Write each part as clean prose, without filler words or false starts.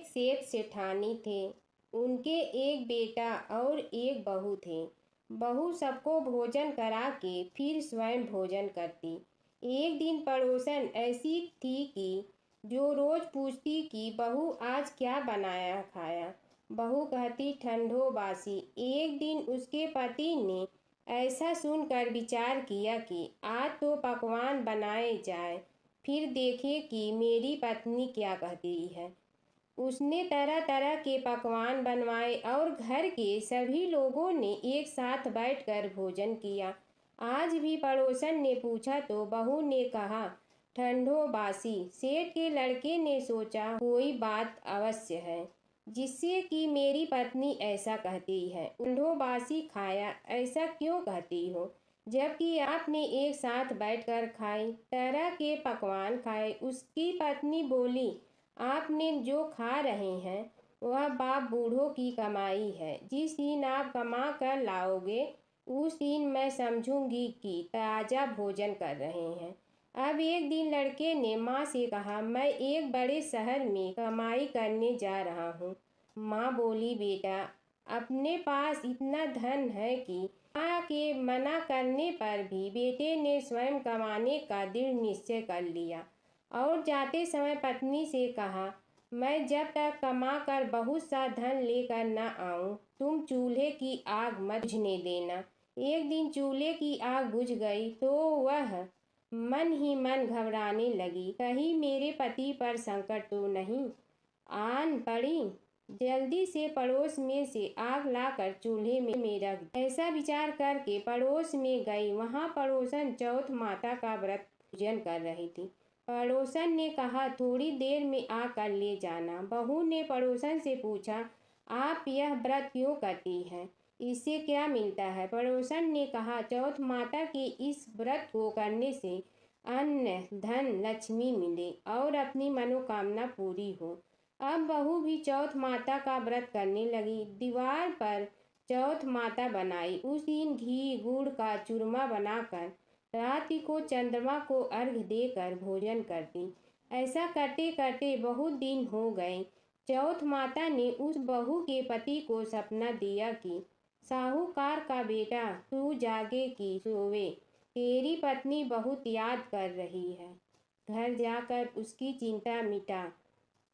एक सेठ सेठानी थे। उनके एक बेटा और एक बहू थे। बहू सबको भोजन करा के फिर स्वयं भोजन करती। एक दिन पड़ोसन ऐसी थी कि जो रोज पूछती कि बहू आज क्या बनाया खाया। बहू कहती ठंडो बासी। एक दिन उसके पति ने ऐसा सुनकर विचार किया कि आज तो पकवान बनाए जाए, फिर देखे कि मेरी पत्नी क्या कहती है। उसने तरह तरह के पकवान बनवाए और घर के सभी लोगों ने एक साथ बैठकर भोजन किया। आज भी पड़ोसन ने पूछा तो बहू ने कहा ठंडो बासी। सेठ के लड़के ने सोचा कोई बात अवश्य है जिससे कि मेरी पत्नी ऐसा कहती है। ठंडो बासी खाया ऐसा क्यों कहती हो, जबकि आपने एक साथ बैठकर खाई, तरह के पकवान खाए। उसकी पत्नी बोली आपने जो खा रहे हैं वह बाप बूढ़ों की कमाई है। जिस दिन आप कमा कर लाओगे उस दिन मैं समझूंगी कि ताज़ा भोजन कर रहे हैं। अब एक दिन लड़के ने माँ से कहा मैं एक बड़े शहर में कमाई करने जा रहा हूँ। माँ बोली बेटा अपने पास इतना धन है कि माँ के मना करने पर भी बेटे ने स्वयं कमाने का दृढ़ निश्चय कर लिया और जाते समय पत्नी से कहा मैं जब तक कमा कर बहुत सा धन लेकर न आऊं तुम चूल्हे की आग मत बुझने देना। एक दिन चूल्हे की आग बुझ गई तो वह मन ही मन घबराने लगी, कहीं मेरे पति पर संकट तो नहीं आन पड़ी। जल्दी से पड़ोस में से आग लाकर चूल्हे में रख। ऐसा विचार करके पड़ोस में गई। वहां पड़ोसन चौथ माता का व्रत पूजन कर रही थी। पड़ोसन ने कहा थोड़ी देर में आकर ले जाना। बहू ने पड़ोसन से पूछा आप यह व्रत क्यों करती हैं, इससे क्या मिलता है। पड़ोसन ने कहा चौथ माता के इस व्रत को करने से अन्न धन लक्ष्मी मिले और अपनी मनोकामना पूरी हो। अब बहू भी चौथ माता का व्रत करने लगी। दीवार पर चौथ माता बनाई। उस दिन घी गुड़ का चूरमा बनाकर रात्रि को चंद्रमा को अर्घ्य देकर भोजन करती। ऐसा करते करते बहुत दिन हो गए। चौथ माता ने उस बहू के पति को सपना दिया कि साहूकार का बेटा तू जागे कि सोवे, तेरी पत्नी बहुत याद कर रही है। घर जाकर उसकी चिंता मिटा।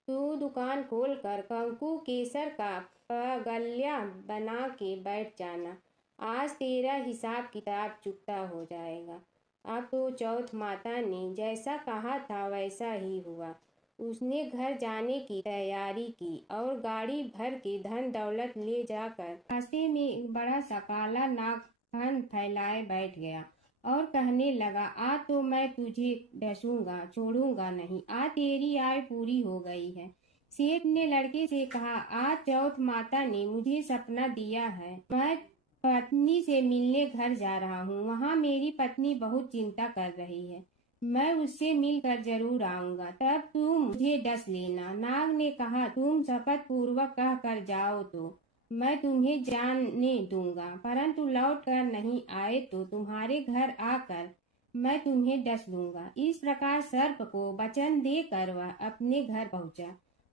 तू दुकान खोलकर कंकु केसर का पगल्या बना के बैठ जाना। आज तेरा हिसाब किताब चुकता हो जाएगा। अब तो चौथ माता ने जैसा कहा था वैसा ही हुआ। उसने घर जाने की तैयारी की और गाड़ी भर के धन दौलत ले जाकर रास्ते में एक बड़ा सा काला नाग फन फैलाए बैठ गया और कहने लगा आज तो मैं तुझे डसूंगा छोड़ूंगा नहीं, आज तेरी आय पूरी हो गई है। सेठ ने लड़के से कहा आज चौथ माता ने मुझे सपना दिया है, मैं पत्नी से मिलने घर जा रहा हूँ। वहाँ मेरी पत्नी बहुत चिंता कर रही है, मैं उससे मिलकर जरूर आऊंगा, तब तुम मुझे डस लेना। नाग ने कहा तुम शपथ पूर्वक कह कर जाओ तो मैं तुम्हें जाने दूंगा, परंतु लौट कर नहीं आए तो तुम्हारे घर आकर मैं तुम्हें डस दूंगा। इस प्रकार सर्प को वचन देकर वह अपने घर पहुंचा।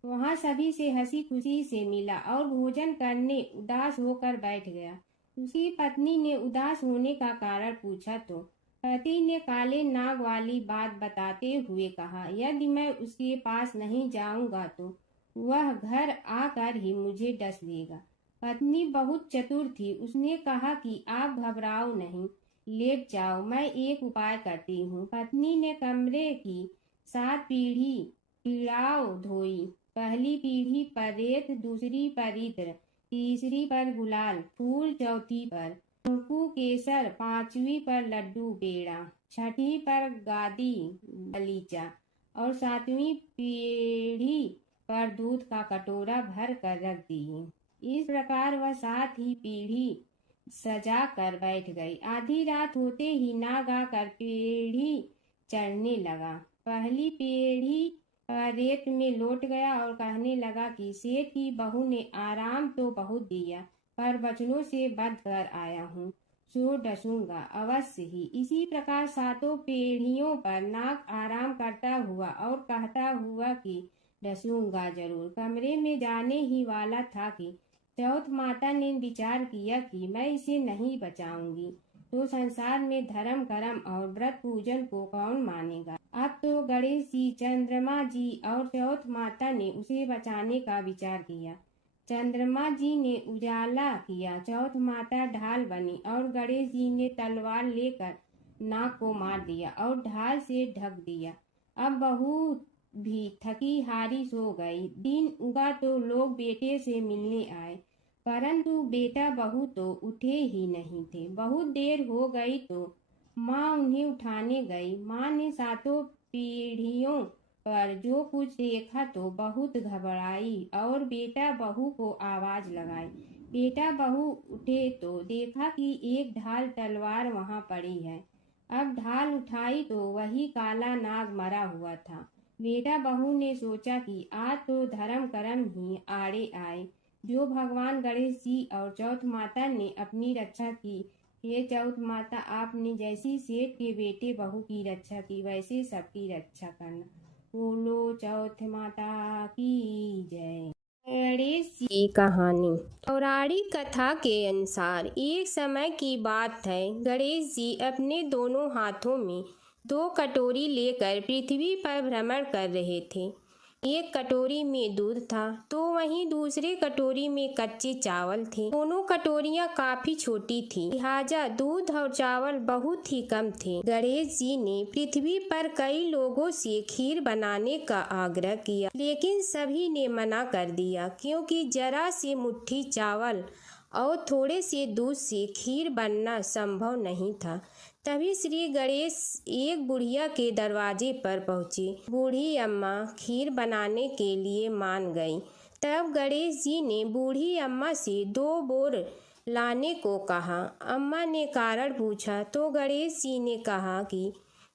वहां सभी से हंसी खुशी से मिला और भोजन करने उदास होकर बैठ गया। उसकी पत्नी ने उदास होने का कारण पूछा तो पति ने काले नाग वाली बात बताते हुए कहा यदि मैं उसके पास नहीं जाऊंगा तो वह घर आकर ही मुझे डस लेगा। पत्नी बहुत चतुर थी। उसने कहा कि आप घबराओ नहीं, लेट जाओ, मैं एक उपाय करती हूँ। पत्नी ने कमरे की 7 पीढ़ाओ धोई। पहली पीढ़ी पर रेत, दूसरी पर इत्र, तीसरी पर गुलाल फूल, चौथी पर कंकु केसर, 5वीं पर लड्डू पेड़ा, 6ठी पर गादी गलीचा और 7वीं पीढ़ी पर दूध का कटोरा भर कर रख दिए। इस प्रकार वह 7 ही पीढ़ी सजा कर बैठ गई। आधी रात होते ही नाग आकर पीढ़ी चढ़ने लगा। पहली पीढ़ी रेत में लौट गया और कहने लगा कि सेठ की बहू ने आराम तो बहुत दिया पर वचनों से बंध कर आया हूँ, सो डसूंगा अवश्य ही। इसी प्रकार 7 पीढ़ियों पर नाग आराम करता हुआ और कहता हुआ कि डसूंगा जरूर। कमरे में जाने ही वाला था कि चौथ माता ने विचार किया कि मैं इसे नहीं बचाऊंगी तो संसार में धर्म कर्म और व्रत पूजन को कौन मानेगा। अब तो गणेश जी, चंद्रमा जी और चौथ माता ने उसे बचाने का विचार किया। चंद्रमा जी ने उजाला किया, चौथ माता ढाल बनी और गणेश जी ने तलवार लेकर नाग को मार दिया और ढाल से ढक दिया। अब बहू भी थकी हारी सो गई। दिन उगा तो लोग बेटे से मिलने आए, परंतु बेटा बहू तो उठे ही नहीं थे। बहुत देर हो गई तो माँ उन्हें उठाने गई। माँ ने सातों पीढ़ियों पर जो कुछ देखा तो बहुत घबराई और बेटा बहू को आवाज लगाई। बेटा बहू उठे तो देखा कि एक ढाल तलवार वहां पड़ी है। अब ढाल उठाई तो वही काला नाग मरा हुआ था। बेटा बहू ने सोचा कि आज तो धर्म कर्म ही आड़े आए। जो भगवान गणेश जी और चौथ माता ने अपनी रक्षा की, हे चौथ माता, आपने जैसी सेठ के बेटे बहू की रक्षा की वैसे सबकी रक्षा करना। बोलो चौथ माता की जय। गणेश जी की कहानी। पौराणिक कथा के अनुसार एक समय की बात है, गणेश जी अपने दोनों हाथों में 2 कटोरी लेकर पृथ्वी पर भ्रमण कर रहे थे। एक कटोरी में दूध था तो वहीं दूसरे कटोरी में कच्चे चावल थे। दोनों कटोरियां काफी छोटी थी, लिहाजा दूध और चावल बहुत ही कम थे। गणेश जी ने पृथ्वी पर कई लोगों से खीर बनाने का आग्रह किया, लेकिन सभी ने मना कर दिया, क्योंकि जरा सी मुट्ठी चावल और थोड़े से दूध से खीर बनना संभव नहीं था। तभी श्री गणेश एक बुढ़िया के दरवाजे पर पहुँचे। बूढ़ी अम्मा खीर बनाने के लिए मान गई। तब गणेश जी ने बूढ़ी अम्मा से 2 बोर लाने को कहा। अम्मा ने कारण पूछा तो गणेश जी ने कहा कि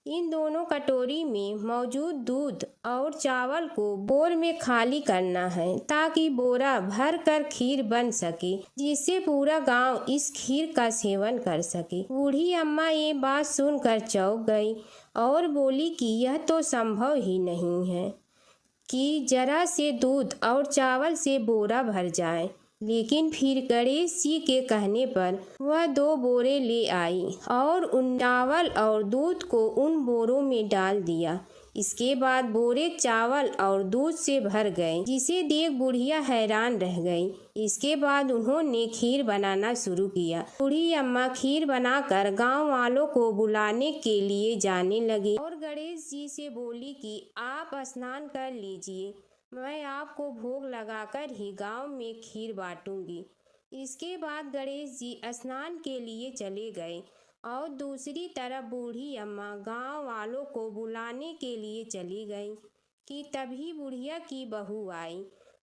इन दोनों कटोरी में मौजूद दूध और चावल को बोर में खाली करना है, ताकि बोरा भर कर खीर बन सके, जिससे पूरा गांव इस खीर का सेवन कर सके। बूढ़ी अम्मा ये बात सुनकर चौंक गई और बोली कि यह तो संभव ही नहीं है कि जरा से दूध और चावल से बोरा भर जाए। लेकिन फिर गणेश जी के कहने पर वह 2 बोरे ले आई और उन चावल और दूध को उन बोरों में डाल दिया। इसके बाद बोरे चावल और दूध से भर गए, जिसे देख बुढ़िया हैरान रह गई। इसके बाद उन्होंने खीर बनाना शुरू किया। बूढ़ी अम्मा खीर बनाकर गांव वालों को बुलाने के लिए जाने लगी और गणेश जी से बोली कि आप स्नान कर लीजिए, मैं आपको भोग लगाकर ही गांव में खीर बांटूंगी। इसके बाद गणेश जी स्नान के लिए चले गए और दूसरी तरफ बूढ़ी अम्मा गांव वालों को बुलाने के लिए चली गई कि तभी बुढ़िया की बहू आई।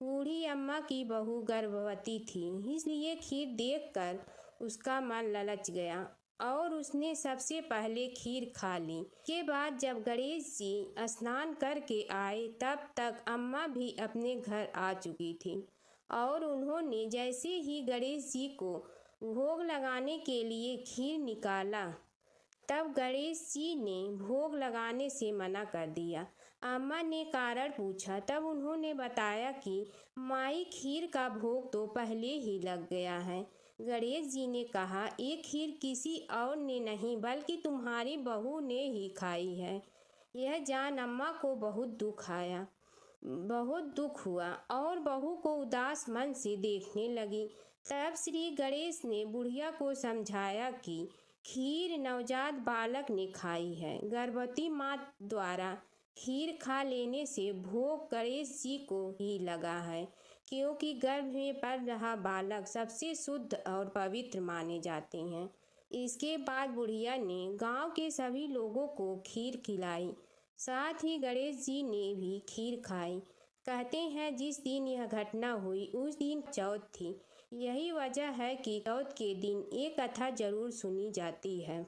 बूढ़ी अम्मा की बहू गर्भवती थी, इसलिए खीर देखकर उसका मन ललच गया और उसने सबसे पहले खीर खा ली। के बाद जब गणेश जी स्नान करके आए तब तक अम्मा भी अपने घर आ चुकी थी और उन्होंने जैसे ही गणेश जी को भोग लगाने के लिए खीर निकाला, तब गणेश जी ने भोग लगाने से मना कर दिया। अम्मा ने कारण पूछा, तब उन्होंने बताया कि माई खीर का भोग तो पहले ही लग गया है। गणेश जी ने कहा, ये खीर किसी और ने नहीं बल्कि तुम्हारी बहू ने ही खाई है। यह जान अम्मा को बहुत दुख हुआ और बहू को उदास मन से देखने लगी। तब श्री गणेश ने बुढ़िया को समझाया कि खीर नवजात बालक ने खाई है। गर्भवती माँ द्वारा खीर खा लेने से भोग गणेश जी को ही लगा है, क्योंकि गर्भ में पल रहा बालक सबसे शुद्ध और पवित्र माने जाते हैं। इसके बाद बुढ़िया ने गांव के सभी लोगों को खीर खिलाई, साथ ही गणेश जी ने भी खीर खाई। कहते हैं जिस दिन यह घटना हुई उस दिन चौथ थी। यही वजह है कि चौथ के दिन एक कथा जरूर सुनी जाती है।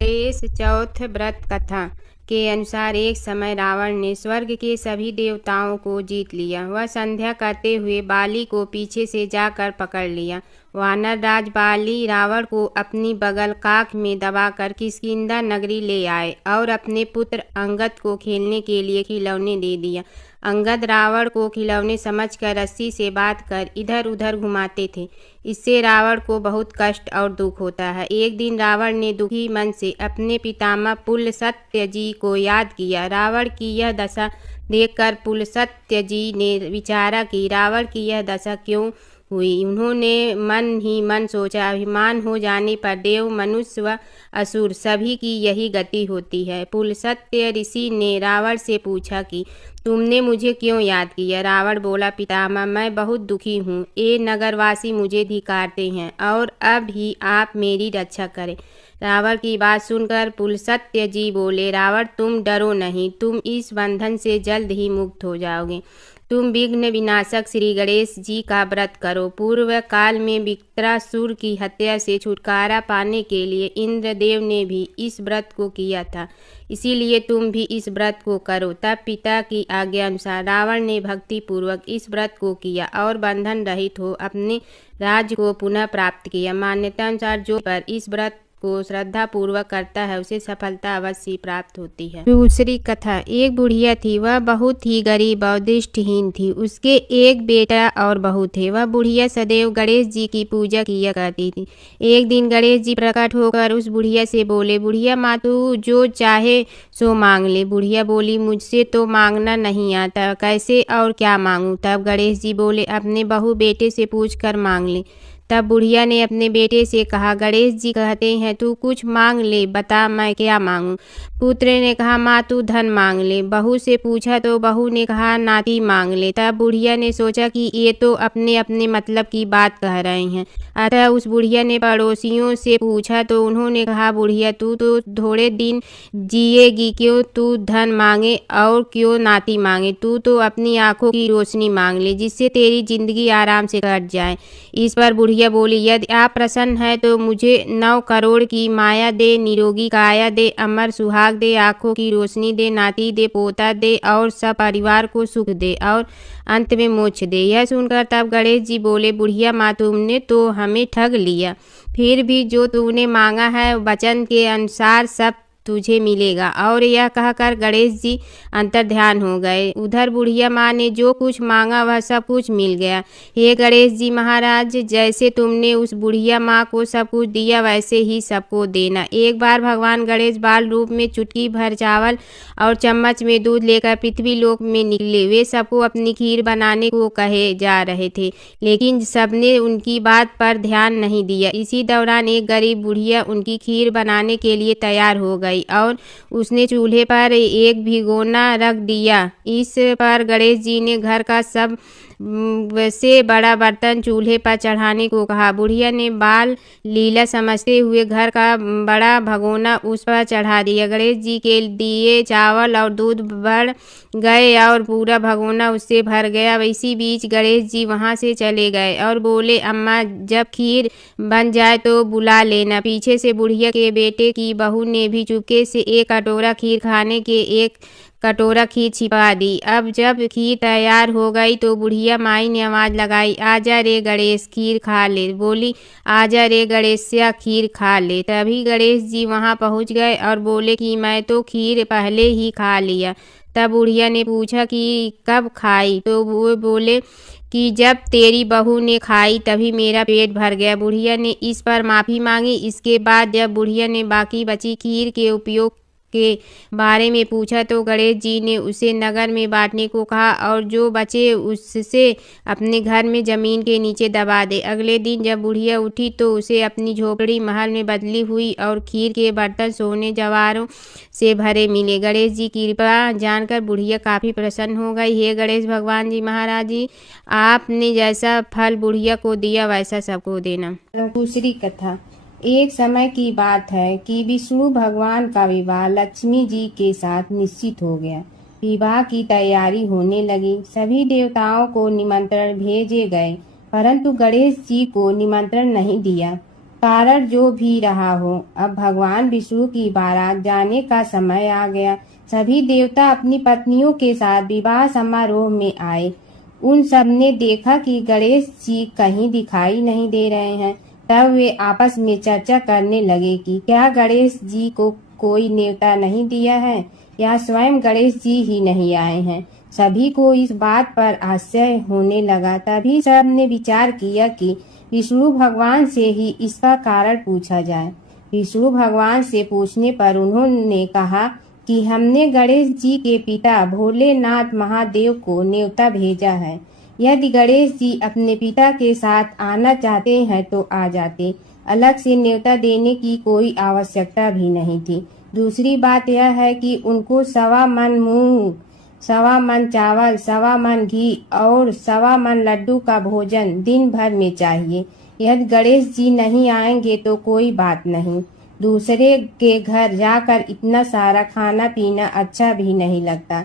गणेश चौथ व्रत कथा के अनुसार एक समय रावण ने स्वर्ग के सभी देवताओं को जीत लिया। वह संध्या करते हुए बाली को पीछे से जाकर पकड़ लिया। वानर राज बाली रावण को अपनी बगल काख में दबाकर किष्किंधा नगरी ले आए और अपने पुत्र अंगद को खेलने के लिए खिलौने दे दिया। अंगद रावण को खिलौने समझकर रस्सी से बांधकर इधर उधर घुमाते थे। इससे रावण को बहुत कष्ट और दुख होता है। एक दिन रावण ने दुखी मन से अपने पितामह पुलस्त्य जी को याद किया। रावण की यह दशा देखकर पुलस्त्य जी ने विचारा कि रावण की यह दशा क्यों हुई। उन्होंने मन ही मन सोचा, अभिमान हो जाने पर देव, मनुष्य व असुर सभी की यही गति होती है। पुलस्त्य ऋषि ने रावण से पूछा कि तुमने मुझे क्यों याद किया। रावण बोला, पितामह, मैं बहुत दुखी हूँ। ये नगरवासी मुझे धिक्कारते हैं और अब ही आप मेरी रक्षा करें। रावण की बात सुनकर पुलस्त्य जी बोले, रावण, तुम डरो नहीं, तुम इस बंधन से जल्द ही मुक्त हो जाओगे। तुम विघ्न विनाशक श्री गणेश जी का व्रत करो। पूर्व काल में वृत्रासुर की हत्या से छुटकारा पाने के लिए इंद्रदेव ने भी इस व्रत को किया था, इसीलिए तुम भी इस व्रत को करो। तब पिता की आज्ञा अनुसार रावण ने भक्ति पूर्वक इस व्रत को किया और बंधन रहित हो अपने राज्य को पुनः प्राप्त किया। मान्यता अनुसार जो पर इस व्रत को श्रद्धा पूर्वक करता है उसे सफलता अवश्य प्राप्त होती है। दूसरी कथा। एक बुढ़िया थी, वह बहुत ही गरीब और दृष्टिहीन थी। उसके एक बेटा और बहू थे। वह बुढ़िया सदैव गणेश जी की पूजा किया करती थी। एक दिन गणेश जी प्रकट होकर उस बुढ़िया से बोले, बुढ़िया माँ, तू जो चाहे सो मांग ले। बुढ़िया बोली, मुझसे तो मांगना नहीं आता, कैसे और क्या मांगूं। तब गणेश जी बोले, अपने बहू बेटे से पूछ कर मांग ले। तब बुढ़िया ने अपने बेटे से कहा, गणेश जी कहते हैं तू कुछ मांग ले, बता मैं क्या मांगूं। पुत्र ने कहा, माँ तू धन मांग ले। बहू से पूछा तो बहू ने कहा, नाती मांग ले। तब बुढ़िया ने सोचा कि ये तो अपने अपने मतलब की बात कह रहे हैं। अतः उस बुढ़िया ने पड़ोसियों से पूछा तो उन्होंने कहा, बुढ़िया तू तो थोड़े दिन जिएगी, क्यों तू धन मांगे और क्यों नाती मांगे। तू तो अपनी आंखों की रोशनी मांग ले, जिससे तेरी जिंदगी आराम से कट जाए। इस पर बुढ़िया बोली, यदि आप प्रसन्न है तो मुझे 9 करोड़ की माया दे, निरोगी काया दे, अमर सुहाग दे, आंखों की रोशनी दे, नाती दे, पोता दे और सब परिवार को सुख दे और अंत में मोक्ष दे। यह सुनकर तब गणेश जी बोले, बुढ़िया माँ, तुमने तो हमें ठग लिया। फिर भी जो तूने मांगा है वचन के अनुसार सब तुझे मिलेगा। और यह कहकर गणेश जी अंतर्ध्यान हो गए। उधर बुढ़िया माँ ने जो कुछ मांगा वह सब कुछ मिल गया। हे गणेश जी महाराज, जैसे तुमने उस बुढ़िया माँ को सब कुछ दिया वैसे ही सबको देना। एक बार भगवान गणेश बाल रूप में चुटकी भर चावल और चम्मच में दूध लेकर पृथ्वी लोक में निकले। वे सबको अपनी खीर बनाने को कहे जा रहे थे, लेकिन सबने उनकी बात पर ध्यान नहीं दिया। इसी दौरान एक गरीब बुढ़िया उनकी खीर बनाने के लिए तैयार हो गई और उसने चूल्हे पर एक भिगोना रख दिया। इस पर गणेश जी ने घर का सब से बड़ा बर्तन चूल्हे पर चढ़ाने को कहा। बुढ़िया ने बाल लीला समझते हुए घर का बड़ा भगोना उस पर चढ़ा दिया। गणेश जी के दिए चावल और दूध बढ़ गए और पूरा भगोना उससे भर गया। इसी बीच गणेश जी वहां से चले गए और बोले, अम्मा जब खीर बन जाए तो बुला लेना। पीछे से बुढ़िया के बेटे की बहू ने भी चुपके से एक कटोरा खीर खाने के एक कटोरा खीर छिपा दी। अब जब खीर तैयार हो गई तो बुढ़िया माई ने आवाज़ लगाई, आजा रे गणेश खीर खा ले। बोली, आजा रे गणेशिया खीर खा ले। तभी गणेश जी वहां पहुंच गए और बोले कि मैं तो खीर पहले ही खा लिया। तब बुढ़िया ने पूछा कि कब खाई, तो वो बोले कि जब तेरी बहू ने खाई तभी मेरा पेट भर गया। बुढ़िया ने इस पर माफ़ी मांगी। इसके बाद जब बुढ़िया ने बाकी बची खीर के उपयोग के बारे में पूछा तो गणेश जी ने उसे नगर में बांटने को कहा और जो बचे उससे अपने घर में जमीन के नीचे दबा दे। अगले दिन जब बुढ़िया उठी तो उसे अपनी झोपड़ी महल में बदली हुई और खीर के बर्तन सोने जवाहरों से भरे मिले। गणेश जी की कृपा जानकर बुढ़िया काफ़ी प्रसन्न हो गई। हे गणेश भगवान जी महाराज जी, आपने जैसा फल बुढ़िया को दिया वैसा सबको देना। दूसरी कथा। एक समय की बात है कि विष्णु भगवान का विवाह लक्ष्मी जी के साथ निश्चित हो गया। विवाह की तैयारी होने लगी। सभी देवताओं को निमंत्रण भेजे गए, परंतु गणेश जी को निमंत्रण नहीं दिया। कारण जो भी रहा हो, अब भगवान विष्णु की बारात जाने का समय आ गया। सभी देवता अपनी पत्नियों के साथ विवाह समारोह में आए। उन सब ने देखा कि गणेश जी कहीं दिखाई नहीं दे रहे हैं। तब वे आपस में चर्चा करने लगे कि क्या गणेश जी को कोई न्योता नहीं दिया है या स्वयं गणेश जी ही नहीं आए हैं। सभी को इस बात पर आश्चर्य होने लगा। तभी सब ने विचार किया कि विष्णु भगवान से ही इसका कारण पूछा जाए। विष्णु भगवान से पूछने पर उन्होंने कहा कि हमने गणेश जी के पिता भोलेनाथ महादेव को न्योता भेजा है। यदि गणेश जी अपने पिता के साथ आना चाहते हैं तो आ जाते, अलग से न्योता देने की कोई आवश्यकता भी नहीं थी। दूसरी बात यह है कि उनको 1.25 मन मूंग, 1.25 मन चावल, 1.25 मन घी और 1.25 मन लड्डू का भोजन दिन भर में चाहिए। यदि गणेश जी नहीं आएंगे तो कोई बात नहीं, दूसरे के घर जाकर इतना सारा खाना पीना अच्छा भी नहीं लगता।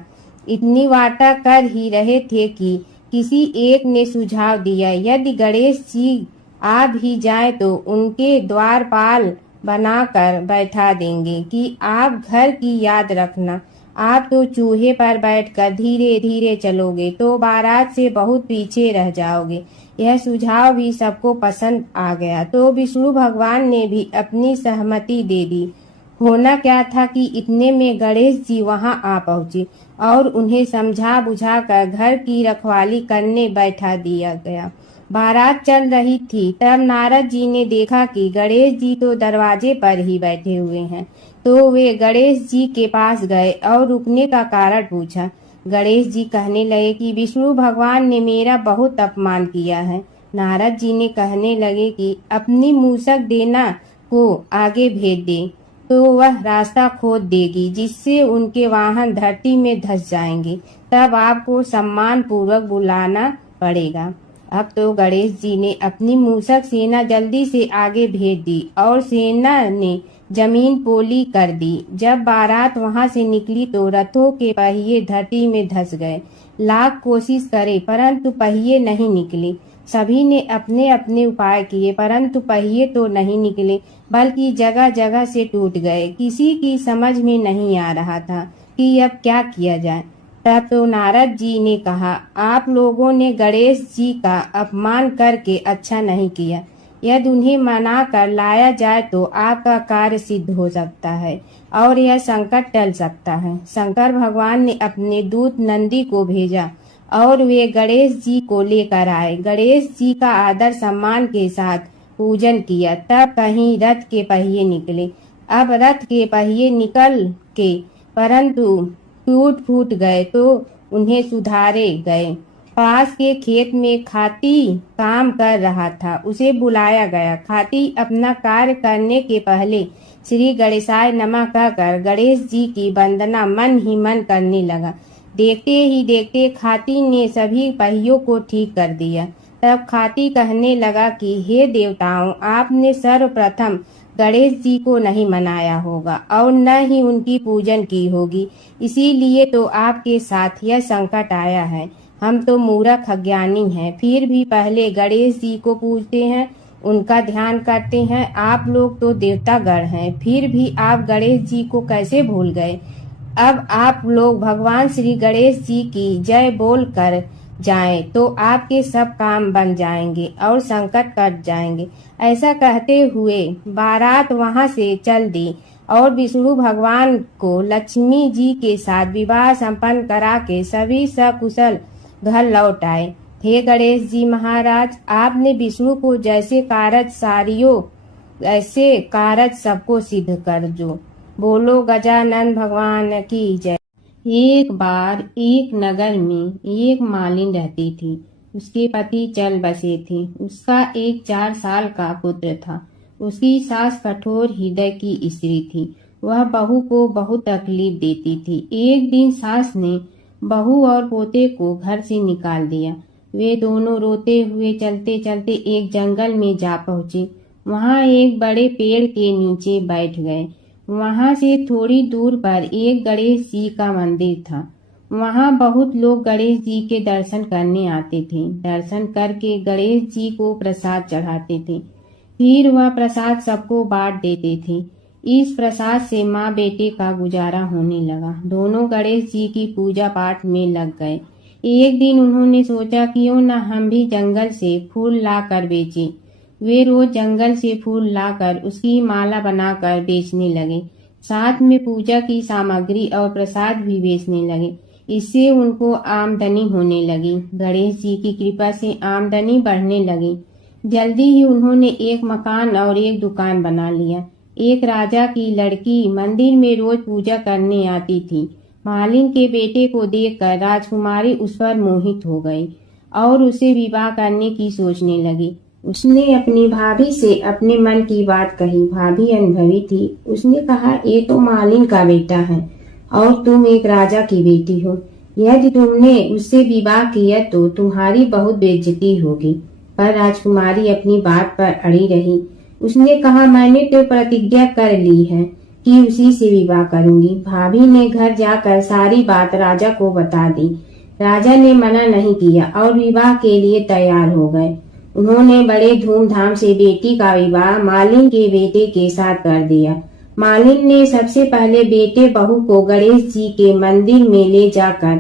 इतनी वार्ता कर ही रहे थे कि किसी एक ने सुझाव दिया, यदि गणेश जी आ भी जाए तो उनके द्वारपाल बनाकर बैठा देंगे कि आप घर की याद रखना। आप तो चूहे पर बैठकर धीरे धीरे चलोगे तो बारात से बहुत पीछे रह जाओगे। यह सुझाव भी सबको पसंद आ गया तो विष्णु भगवान ने भी अपनी सहमति दे दी। होना क्या था कि इतने में गणेश जी वहां आ पहुंचे और उन्हें समझा बुझाकर घर की रखवाली करने बैठा दिया गया। बारात चल रही थी, तब नारद जी ने देखा कि गणेश जी तो दरवाजे पर ही बैठे हुए हैं, तो वे गणेश जी के पास गए और रुकने का कारण पूछा। गणेश जी कहने लगे कि विष्णु भगवान ने मेरा बहुत अपमान किया है। नारद जी ने कहने लगे कि अपनी मूसक देना को आगे भेज दे तो वह रास्ता खोद देगी, जिससे उनके वाहन धरती में धंस जाएंगे। तब आपको सम्मान पूर्वक बुलाना पड़ेगा। अब तो गणेश जी ने अपनी मूसक सेना जल्दी से आगे भेज दी और सेना ने जमीन पोली कर दी। जब बारात वहां से निकली तो रथों के पहिए धरती में धंस गए। लाख कोशिश करे परंतु पहिए नहीं निकले। सभी ने अपने अपने उपाय किए परंतु पहिए तो नहीं निकले, बल्कि जगह जगह से टूट गए। किसी की समझ में नहीं आ रहा था कि अब क्या किया जाए। तब तो नारद जी ने कहा, आप लोगों ने गणेश जी का अपमान करके अच्छा नहीं किया। यदि उन्हें मना कर लाया जाए तो आपका कार्य सिद्ध हो सकता है और यह संकट टल सकता है। शंकर भगवान ने अपने दूत नंदी को भेजा और वे गणेश जी को लेकर आए। गणेश जी का आदर सम्मान के साथ पूजन किया। तब कहीं रथ के पहिए निकले। अब रथ के पहिए निकल के परंतु टूट फूट गए तो उन्हें सुधारे गए। पास के खेत में खाती काम कर रहा था, उसे बुलाया गया। खाती अपना कार्य करने के पहले श्री गणेशाय नमः कहकर गणेश जी की वंदना मन ही मन करने लगा। देखते ही देखते खाती ने सभी पहियों को ठीक कर दिया। तब खाती कहने लगा कि हे देवताओं, आपने सर्वप्रथम गणेश जी को नहीं मनाया होगा और न ही उनकी पूजन की होगी, इसीलिए तो आपके साथ यह संकट आया है। हम तो मूर्ख अज्ञानी हैं, फिर भी पहले गणेश जी को पूजते हैं, उनका ध्यान करते हैं। आप लोग तो देवतागण हैं, फिर भी आप गणेश जी को कैसे भूल गए। अब आप लोग भगवान श्री गणेश जी की जय बोल कर जाएं तो आपके सब काम बन जाएंगे और संकट कट जाएंगे। ऐसा कहते हुए बारात वहां से चल दी और विष्णु भगवान को लक्ष्मी जी के साथ विवाह संपन्न करा के सभी सकुशल घर लौट आए। हे गणेश जी महाराज, आपने विष्णु को जैसे कारज सारियो ऐसे कारज सबको सिद्ध कर जो। बोलो गजानन भगवान की जय। एक बार एक नगर में एक मालिन रहती थी। उसके पति चल बसे थे। उसका एक 4 साल का पुत्र था। उसकी सास कठोर हृदय की स्त्री थी। वह बहू को बहुत तकलीफ देती थी। एक दिन सास ने बहू और पोते को घर से निकाल दिया। वे दोनों रोते हुए चलते चलते एक जंगल में जा पहुँचे। वहाँ एक बड़े पेड़ के नीचे बैठ गए। वहाँ से थोड़ी दूर पर एक गणेश जी का मंदिर था। वहाँ बहुत लोग गणेश जी के दर्शन करने आते थे। दर्शन करके गणेश जी को प्रसाद चढ़ाते थे। फिर वह प्रसाद सबको बांट देते थे। इस प्रसाद से माँ बेटे का गुजारा होने लगा। दोनों गणेश जी की पूजा पाठ में लग गए। एक दिन उन्होंने सोचा क्यों न हम भी जंगल से फूल ला कर बेचें। वे रोज जंगल से फूल लाकर उसकी माला बनाकर बेचने लगे। साथ में पूजा की सामग्री और प्रसाद भी बेचने लगे। इससे उनको आमदनी होने लगी। गणेश जी की कृपा से आमदनी बढ़ने लगी। जल्दी ही उन्होंने एक मकान और एक दुकान बना लिया। एक राजा की लड़की मंदिर में रोज पूजा करने आती थी। मालिन के बेटे को देखकर राजकुमारी उस पर मोहित हो गई और उसे विवाह करने की सोचने लगी। उसने अपनी भाभी से अपने मन की बात कही। भाभी अनुभवी थी। उसने कहा, ये तो मालिन का बेटा है और तुम एक राजा की बेटी हो। यदि तुमने उससे विवाह किया तो तुम्हारी बहुत बेइज्जती होगी। पर राजकुमारी अपनी बात पर अड़ी रही। उसने कहा, मैंने तो प्रतिज्ञा कर ली है कि उसी से विवाह करूंगी। भाभी ने घर जाकर सारी बात राजा को बता दी। राजा ने मना नहीं किया और विवाह के लिए तैयार हो गए। उन्होंने बड़े धूमधाम से बेटी का विवाह मालिन के बेटे के साथ कर दिया। मालिन ने सबसे पहले बेटे बहू को गणेश जी के मंदिर में ले जाकर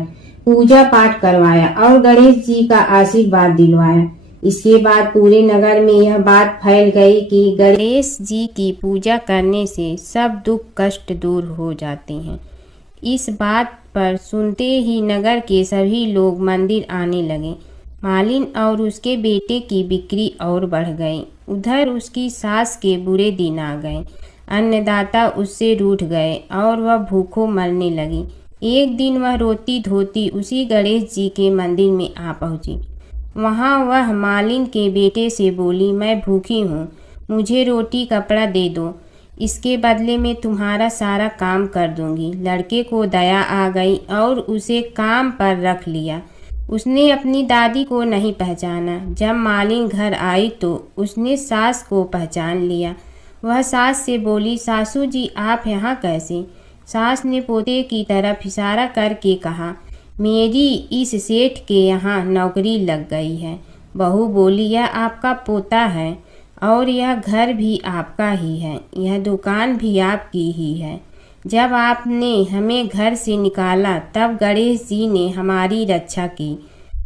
पूजा पाठ करवाया और गणेश जी का आशीर्वाद दिलवाया। इसके बाद पूरे नगर में यह बात फैल गई कि गणेश जी की पूजा करने से सब दुख कष्ट दूर हो जाते हैं। इस बात पर सुनते ही नगर के सभी लोग मंदिर आने लगे। मालिन और उसके बेटे की बिक्री और बढ़ गई। उधर उसकी सास के बुरे दिन आ गए। अन्नदाता उससे रूठ गए और वह भूखों मरने लगी। एक दिन वह रोती धोती उसी गणेश जी के मंदिर में आ पहुंची। वहाँ वह मालिन के बेटे से बोली, मैं भूखी हूँ, मुझे रोटी कपड़ा दे दो, इसके बदले में तुम्हारा सारा काम कर दूंगी। लड़के को दया आ गई और उसे काम पर रख लिया। उसने अपनी दादी को नहीं पहचाना। जब मालिन घर आई तो उसने सास को पहचान लिया। वह सास से बोली, सासू जी आप यहाँ कैसे? सास ने पोते की तरफ इशारा करके कहा, मेरी इस सेठ के यहाँ नौकरी लग गई है। बहू बोली, यह आपका पोता है और यह घर भी आपका ही है, यह दुकान भी आपकी ही है। जब आपने हमें घर से निकाला तब गणेश जी ने हमारी रक्षा की।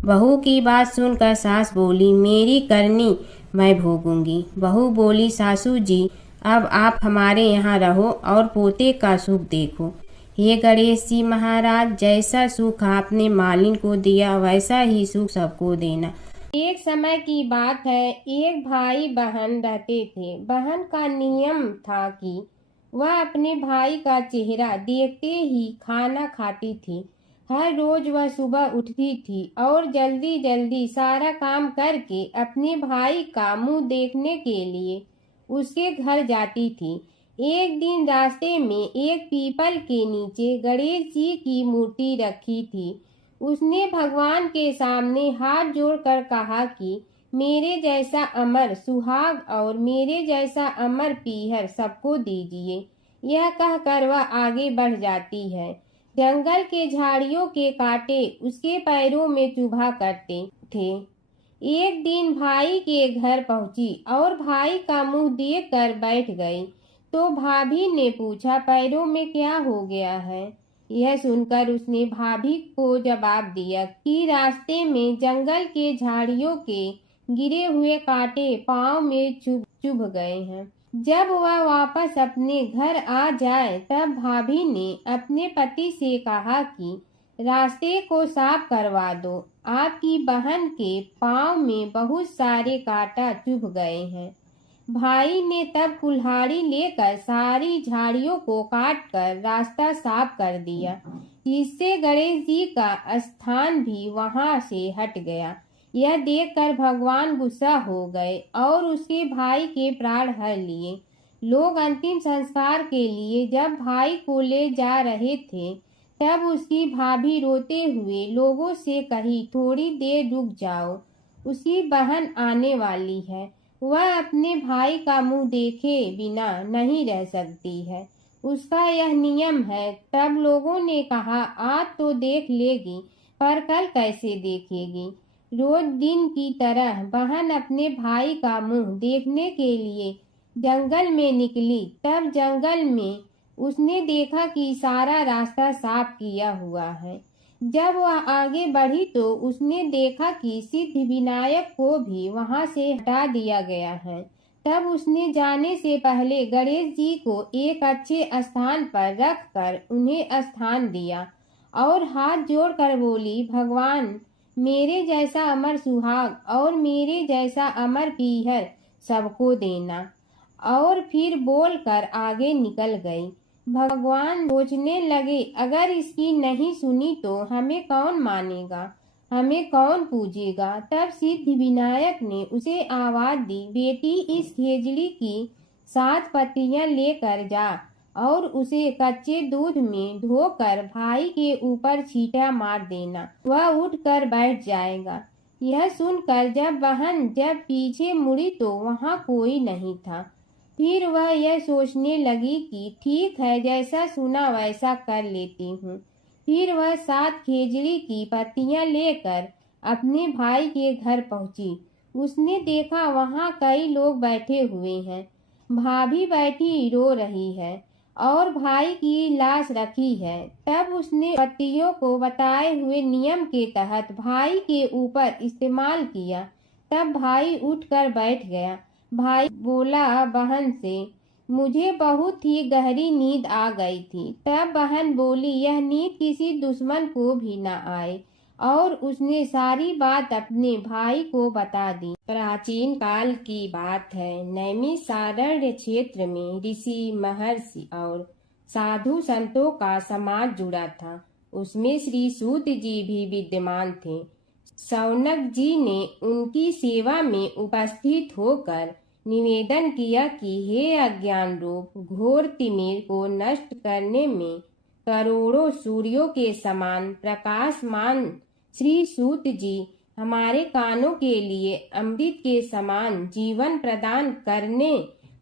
बहू की बात सुनकर सास बोली, मेरी करनी मैं भोगूंगी। बहू बोली, सासू जी अब आप हमारे यहाँ रहो और पोते का सुख देखो। ये गणेश जी महाराज, जैसा सुख आपने मालिन को दिया वैसा ही सुख सबको देना। एक समय की बात है, एक भाई बहन रहते थे। बहन का नियम था कि वह अपने भाई का चेहरा देखते ही खाना खाती थी। हर रोज वह सुबह उठती थी और जल्दी जल्दी सारा काम करके अपने भाई का मुंह देखने के लिए उसके घर जाती थी। एक दिन रास्ते में एक पीपल के नीचे गणेश जी की मूर्ति रखी थी। उसने भगवान के सामने हाथ जोड़कर कहा कि मेरे जैसा अमर सुहाग और मेरे जैसा अमर पीहर सबको दीजिए। यह कहकर वह आगे बढ़ जाती है। जंगल के झाड़ियों के कांटे उसके पैरों में चुभा करते थे। एक दिन भाई के घर पहुंची और भाई का मुंह देखकर बैठ गई तो भाभी ने पूछा, पैरों में क्या हो गया है? यह सुनकर उसने भाभी को जवाब दिया कि रास्ते में जंगल के झाड़ियों के गिरे हुए कांटे पांव में चुभ गए हैं। जब वह वापस अपने घर आ जाए तब भाभी ने अपने पति से कहा कि रास्ते को साफ करवा दो, आपकी बहन के पांव में बहुत सारे कांटा चुभ गए हैं। भाई ने तब कुल्हाड़ी लेकर सारी झाड़ियों को काटकर रास्ता साफ कर दिया, जिससे गणेश जी का स्थान भी वहां से हट गया। यह देखकर भगवान गुस्सा हो गए और उसके भाई के प्राण हर लिए। लोग अंतिम संस्कार के लिए जब भाई को ले जा रहे थे तब उसकी भाभी रोते हुए लोगों से कही, थोड़ी देर रुक जाओ, उसकी बहन आने वाली है, वह अपने भाई का मुंह देखे बिना नहीं रह सकती है, उसका यह नियम है। तब लोगों ने कहा, आज तो देख लेगी पर कल कैसे देखेगी? रोज दिन की तरह बहन अपने भाई का मुंह देखने के लिए जंगल में निकली। तब जंगल में उसने देखा कि सारा रास्ता साफ किया हुआ है। जब वह आगे बढ़ी तो उसने देखा कि सिद्धि विनायक को भी वहां से हटा दिया गया है। तब उसने जाने से पहले गणेश जी को एक अच्छे स्थान पर रखकर उन्हें स्थान दिया और हाथ जोड़कर बोली, भगवान मेरे जैसा अमर सुहाग और मेरे जैसा अमर पीहर सबको देना। और फिर बोलकर आगे निकल गई। भगवान सोचने लगे, अगर इसकी नहीं सुनी तो हमें कौन मानेगा, हमें कौन पूजेगा। तब सिद्धि विनायक ने उसे आवाज दी, बेटी इस खेजड़ी की 7 पत्तियां लेकर जा और उसे कच्चे दूध में धोकर भाई के ऊपर छींटा मार देना, वह उठकर बैठ जाएगा। यह सुनकर जब बहन जब पीछे मुड़ी तो वहां कोई नहीं था। फिर वह यह सोचने लगी कि ठीक है, जैसा सुना वैसा कर लेती हूँ। फिर वह 7 खेजड़ी की पत्तियां लेकर अपने भाई के घर पहुंची। उसने देखा वहां कई लोग बैठे हुए हैं। भाभी बैठी रो रही है और भाई की लाश रखी है। तब उसने पत्तियों को बताए हुए नियम के तहत भाई के ऊपर इस्तेमाल किया। तब भाई उठकर बैठ गया। भाई बोला बहन से, मुझे बहुत ही गहरी नींद आ गई थी। तब बहन बोली, यह नींद किसी दुश्मन को भी न आए। और उसने सारी बात अपने भाई को बता दी। प्राचीन काल की बात है। नैमिषारण्य क्षेत्र में ऋषि, महर्षि और साधु संतों का समाज जुड़ा था। उसमें श्री सूत जी भी विद्यमान थे। शौनक जी ने उनकी सेवा में उपस्थित होकर निवेदन किया कि हे अज्ञान रूप घोर तिमिर को नष्ट करने में करोड़ों सूर्यों के समान प्रकाशमान श्री सूत जी हमारे कानों के लिए अमृत के समान जीवन प्रदान करने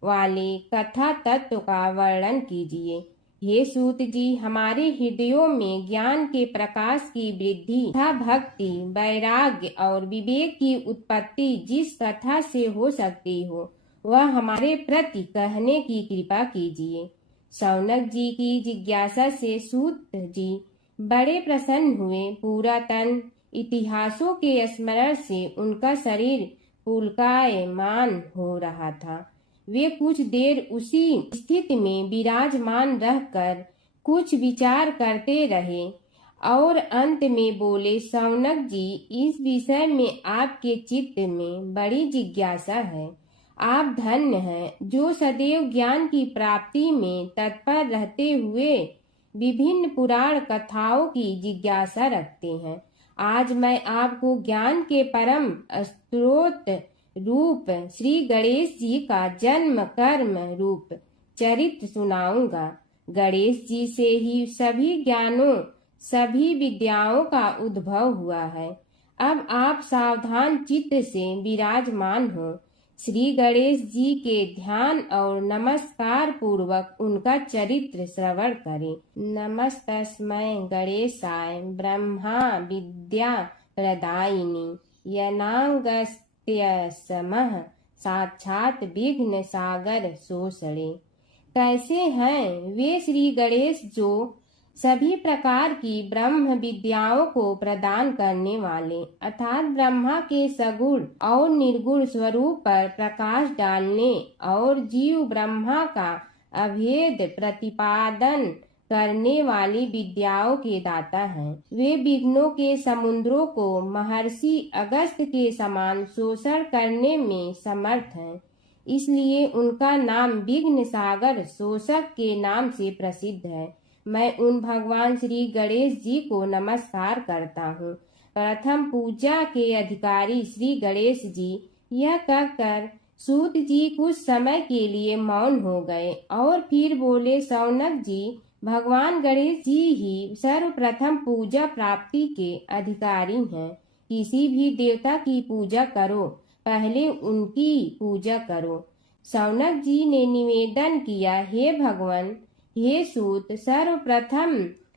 वाले कथा तत्व का वर्णन कीजिए। हे सूत जी, हमारे हृदयों में ज्ञान के प्रकाश की वृद्धि तथा भक्ति, वैराग्य और विवेक की उत्पत्ति जिस कथा से हो सकती हो, वह हमारे प्रति कहने की कृपा कीजिए। शौनक जी की जिज्ञासा से सूत जी बड़े प्रसन्न हुए। पुरातन इतिहासों के स्मरण से उनका शरीर पुलकायमान हो रहा था। वे कुछ देर उसी स्थिति में विराजमान रहकर कुछ विचार करते रहे और अंत में बोले, शौनक जी, इस विषय में आपके चित्त में बड़ी जिज्ञासा है। आप धन्य हैं जो सदैव ज्ञान की प्राप्ति में तत्पर रहते हुए विभिन्न पुराण कथाओं की जिज्ञासा रखते हैं। आज मैं आपको ज्ञान के परम स्रोत रूप श्री गणेश जी का जन्म कर्म रूप चरित्र सुनाऊंगा। गणेश जी से ही सभी ज्ञानों, सभी विद्याओं का उद्भव हुआ है। अब आप सावधान चित्त से विराजमान हो। श्री गणेश जी के ध्यान और नमस्कार पूर्वक उनका चरित्र श्रवण करें। नमस्तस्मै गणेशाय ब्रह्मा विद्या प्रदायिनी यनागस्त्यसमः साक्षात विघ्न सागर सोषणे। कैसे हैं वे श्री गणेश जो सभी प्रकार की ब्रह्म विद्याओं को प्रदान करने वाले अर्थात ब्रह्मा के सगुण और निर्गुण स्वरूप पर प्रकाश डालने और जीव ब्रह्मा का अभेद प्रतिपादन करने वाली विद्याओं के दाता हैं। वे विघ्नों के समुद्रों को महर्षि अगस्त्य के समान शोषण करने में समर्थ हैं। इसलिए उनका नाम विघ्न सागर शोषक के नाम से प्रसिद्ध है। मैं उन भगवान श्री गणेश जी को नमस्कार करता हूँ। प्रथम पूजा के अधिकारी श्री गणेश जी, यह कहकर सूत जी कुछ समय के लिए मौन हो गए और फिर बोले, शौनक जी, भगवान गणेश जी ही सर्वप्रथम पूजा प्राप्ति के अधिकारी हैं। किसी भी देवता की पूजा करो, पहले उनकी पूजा करो। शौनक जी ने निवेदन किया, हे भगवान, हे सूत, सर्वप्रथम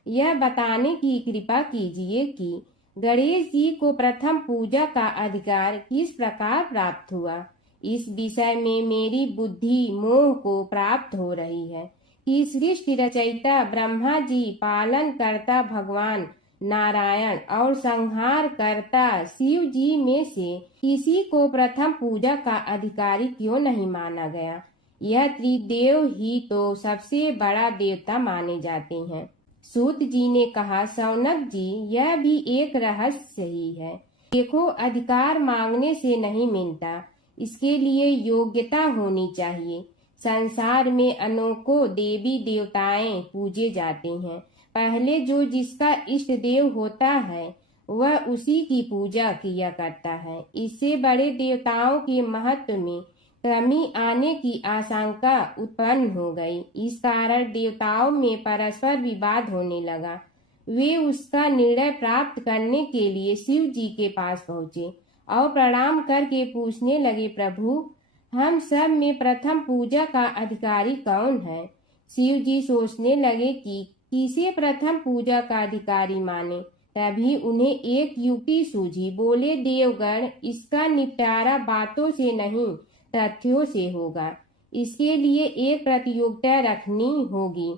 यह बताने की कृपा कीजिए कि गणेश जी को प्रथम पूजा का अधिकार किस प्रकार प्राप्त हुआ। इस विषय में मेरी बुद्धि मोह को प्राप्त हो रही है कि सृष्टि रचयिता ब्रह्मा जी, पालन करता भगवान नारायण और संहार करता शिव जी में से किसी को प्रथम पूजा का अधिकारी क्यों नहीं माना गया। यह त्रिदेव ही तो सबसे बड़ा देवता माने जाते हैं। सूत जी ने कहा, शौनक जी, यह भी एक रहस्य ही है। देखो, अधिकार मांगने से नहीं मिलता, इसके लिए योग्यता होनी चाहिए। संसार में अनेकों देवी देवताएं पूजे जाते हैं। पहले जो जिसका इष्ट देव होता है वह उसी की पूजा किया करता है। इससे बड़े देवताओं के महत्व में कमी आने की आशंका उत्पन्न हो गई। इस कारण देवताओं में परस्पर विवाद होने लगा। वे उसका निर्णय प्राप्त करने के लिए शिव जी के पास पहुंचे और प्रणाम करके पूछने लगे, प्रभु, हम सब में प्रथम पूजा का अधिकारी कौन है? शिव जी सोचने लगे कि किसे प्रथम पूजा का अधिकारी माने। तभी उन्हें एक युक्ति सूझी। बोले, देवगण, इसका निपटारा बातों से नहीं तथ्यों से होगा। इसके लिए एक प्रतियोगिता रखनी होगी,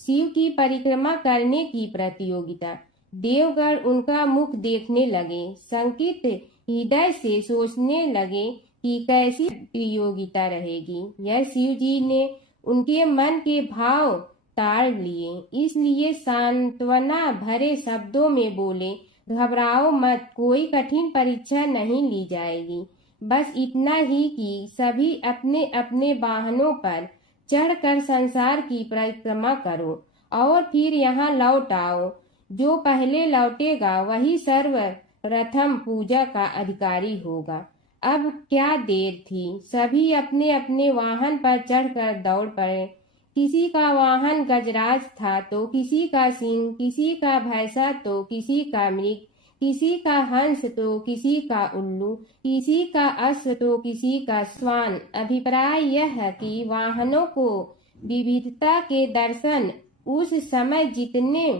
शिव की परिक्रमा करने की प्रतियोगिता। देवगण उनका मुख देखने लगे, शंकित हृदय से सोचने लगे कि कैसी प्रतियोगिता रहेगी। यह शिव जी ने उनके मन के भाव ताड़ लिए, इसलिए सांत्वना भरे शब्दों में बोले, घबराओ मत, कोई कठिन परीक्षा नहीं ली जाएगी। बस इतना ही कि सभी अपने अपने वाहनों पर चढ़कर संसार की परिक्रमा करो और फिर यहाँ लौट आओ। जो पहले लौटेगा वही सर्वप्रथम पूजा का अधिकारी होगा। अब क्या देर थी, सभी अपने अपने वाहन पर चढ़कर दौड़ पड़े। किसी का वाहन गजराज था तो किसी का सिंह, किसी का भैंसा तो किसी का मृग, किसी का हंस तो किसी का उल्लू, किसी का अश्व तो किसी का श्वान। अभिप्राय यह है कि वाहनों को विविधता के दर्शन उस समय जितने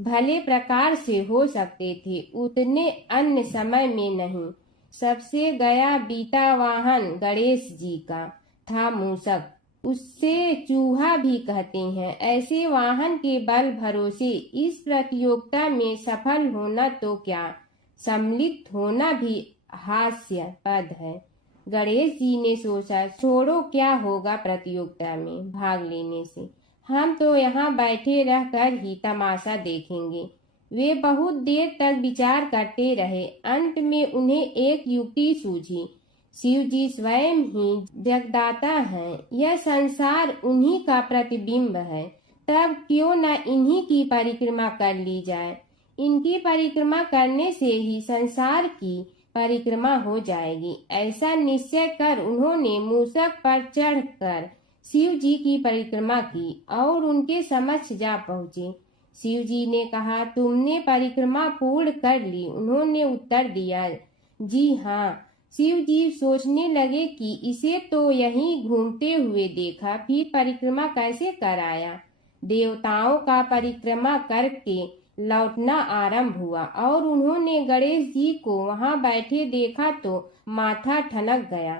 भले प्रकार से हो सकते थे उतने अन्य समय में नहीं। सबसे गया बीता वाहन गणेश जी का था, मूषक, उससे चूहा भी कहते हैं। ऐसे वाहन के बल भरोसे इस प्रतियोगिता में सफल होना तो क्या, सम्मिलित होना भी हास्यास्पद है। गणेश जी ने सोचा, छोड़ो, क्या होगा प्रतियोगिता में भाग लेने से, हम तो यहाँ बैठे रहकर ही तमाशा देखेंगे। वे बहुत देर तक विचार करते रहे। अंत में उन्हें एक युक्ति सूझी। शिव जी स्वयं ही जगदाता हैं, यह संसार उन्हीं का प्रतिबिंब है, तब क्यों न इन्हीं की परिक्रमा कर ली जाए। इनकी परिक्रमा करने से ही संसार की परिक्रमा हो जाएगी। ऐसा निश्चय कर उन्होंने मूषक पर चढ़कर शिव जी की परिक्रमा की और उनके समक्ष जा पहुँचे। शिव जी ने कहा, तुमने परिक्रमा पूर्ण कर ली? उन्होंने उत्तर दिया, जी हाँ। शिव जी सोचने लगे कि इसे तो यहीं घूमते हुए देखा, फिर परिक्रमा कैसे कर आया। देवताओं का परिक्रमा करके लौटना आरंभ हुआ और उन्होंने गणेश जी को वहां बैठे देखा तो माथा ठनक गया।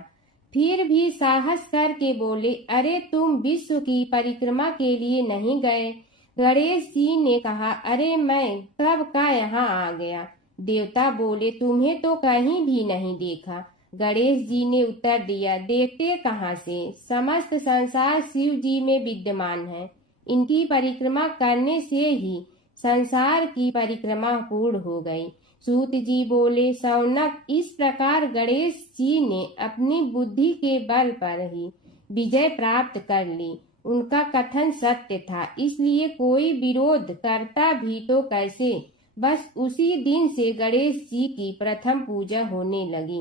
फिर भी साहस करके बोले, अरे तुम विश्व की परिक्रमा के लिए नहीं गए? गणेश जी ने कहा, अरे मैं कब का यहाँ आ गया। देवता बोले, तुम्हें तो कहीं भी नहीं देखा। गणेश जी ने उत्तर दिया, देखते कहाँ से, समस्त संसार शिव जी में विद्यमान है। इनकी परिक्रमा करने से ही संसार की परिक्रमा पूर्ण हो गई। सूत जी बोले, शौनक, इस प्रकार गणेश जी ने अपनी बुद्धि के बल पर ही विजय प्राप्त कर ली। उनका कथन सत्य था, इसलिए कोई विरोध करता भी तो कैसे। बस उसी दिन से गणेश जी की प्रथम पूजा होने लगी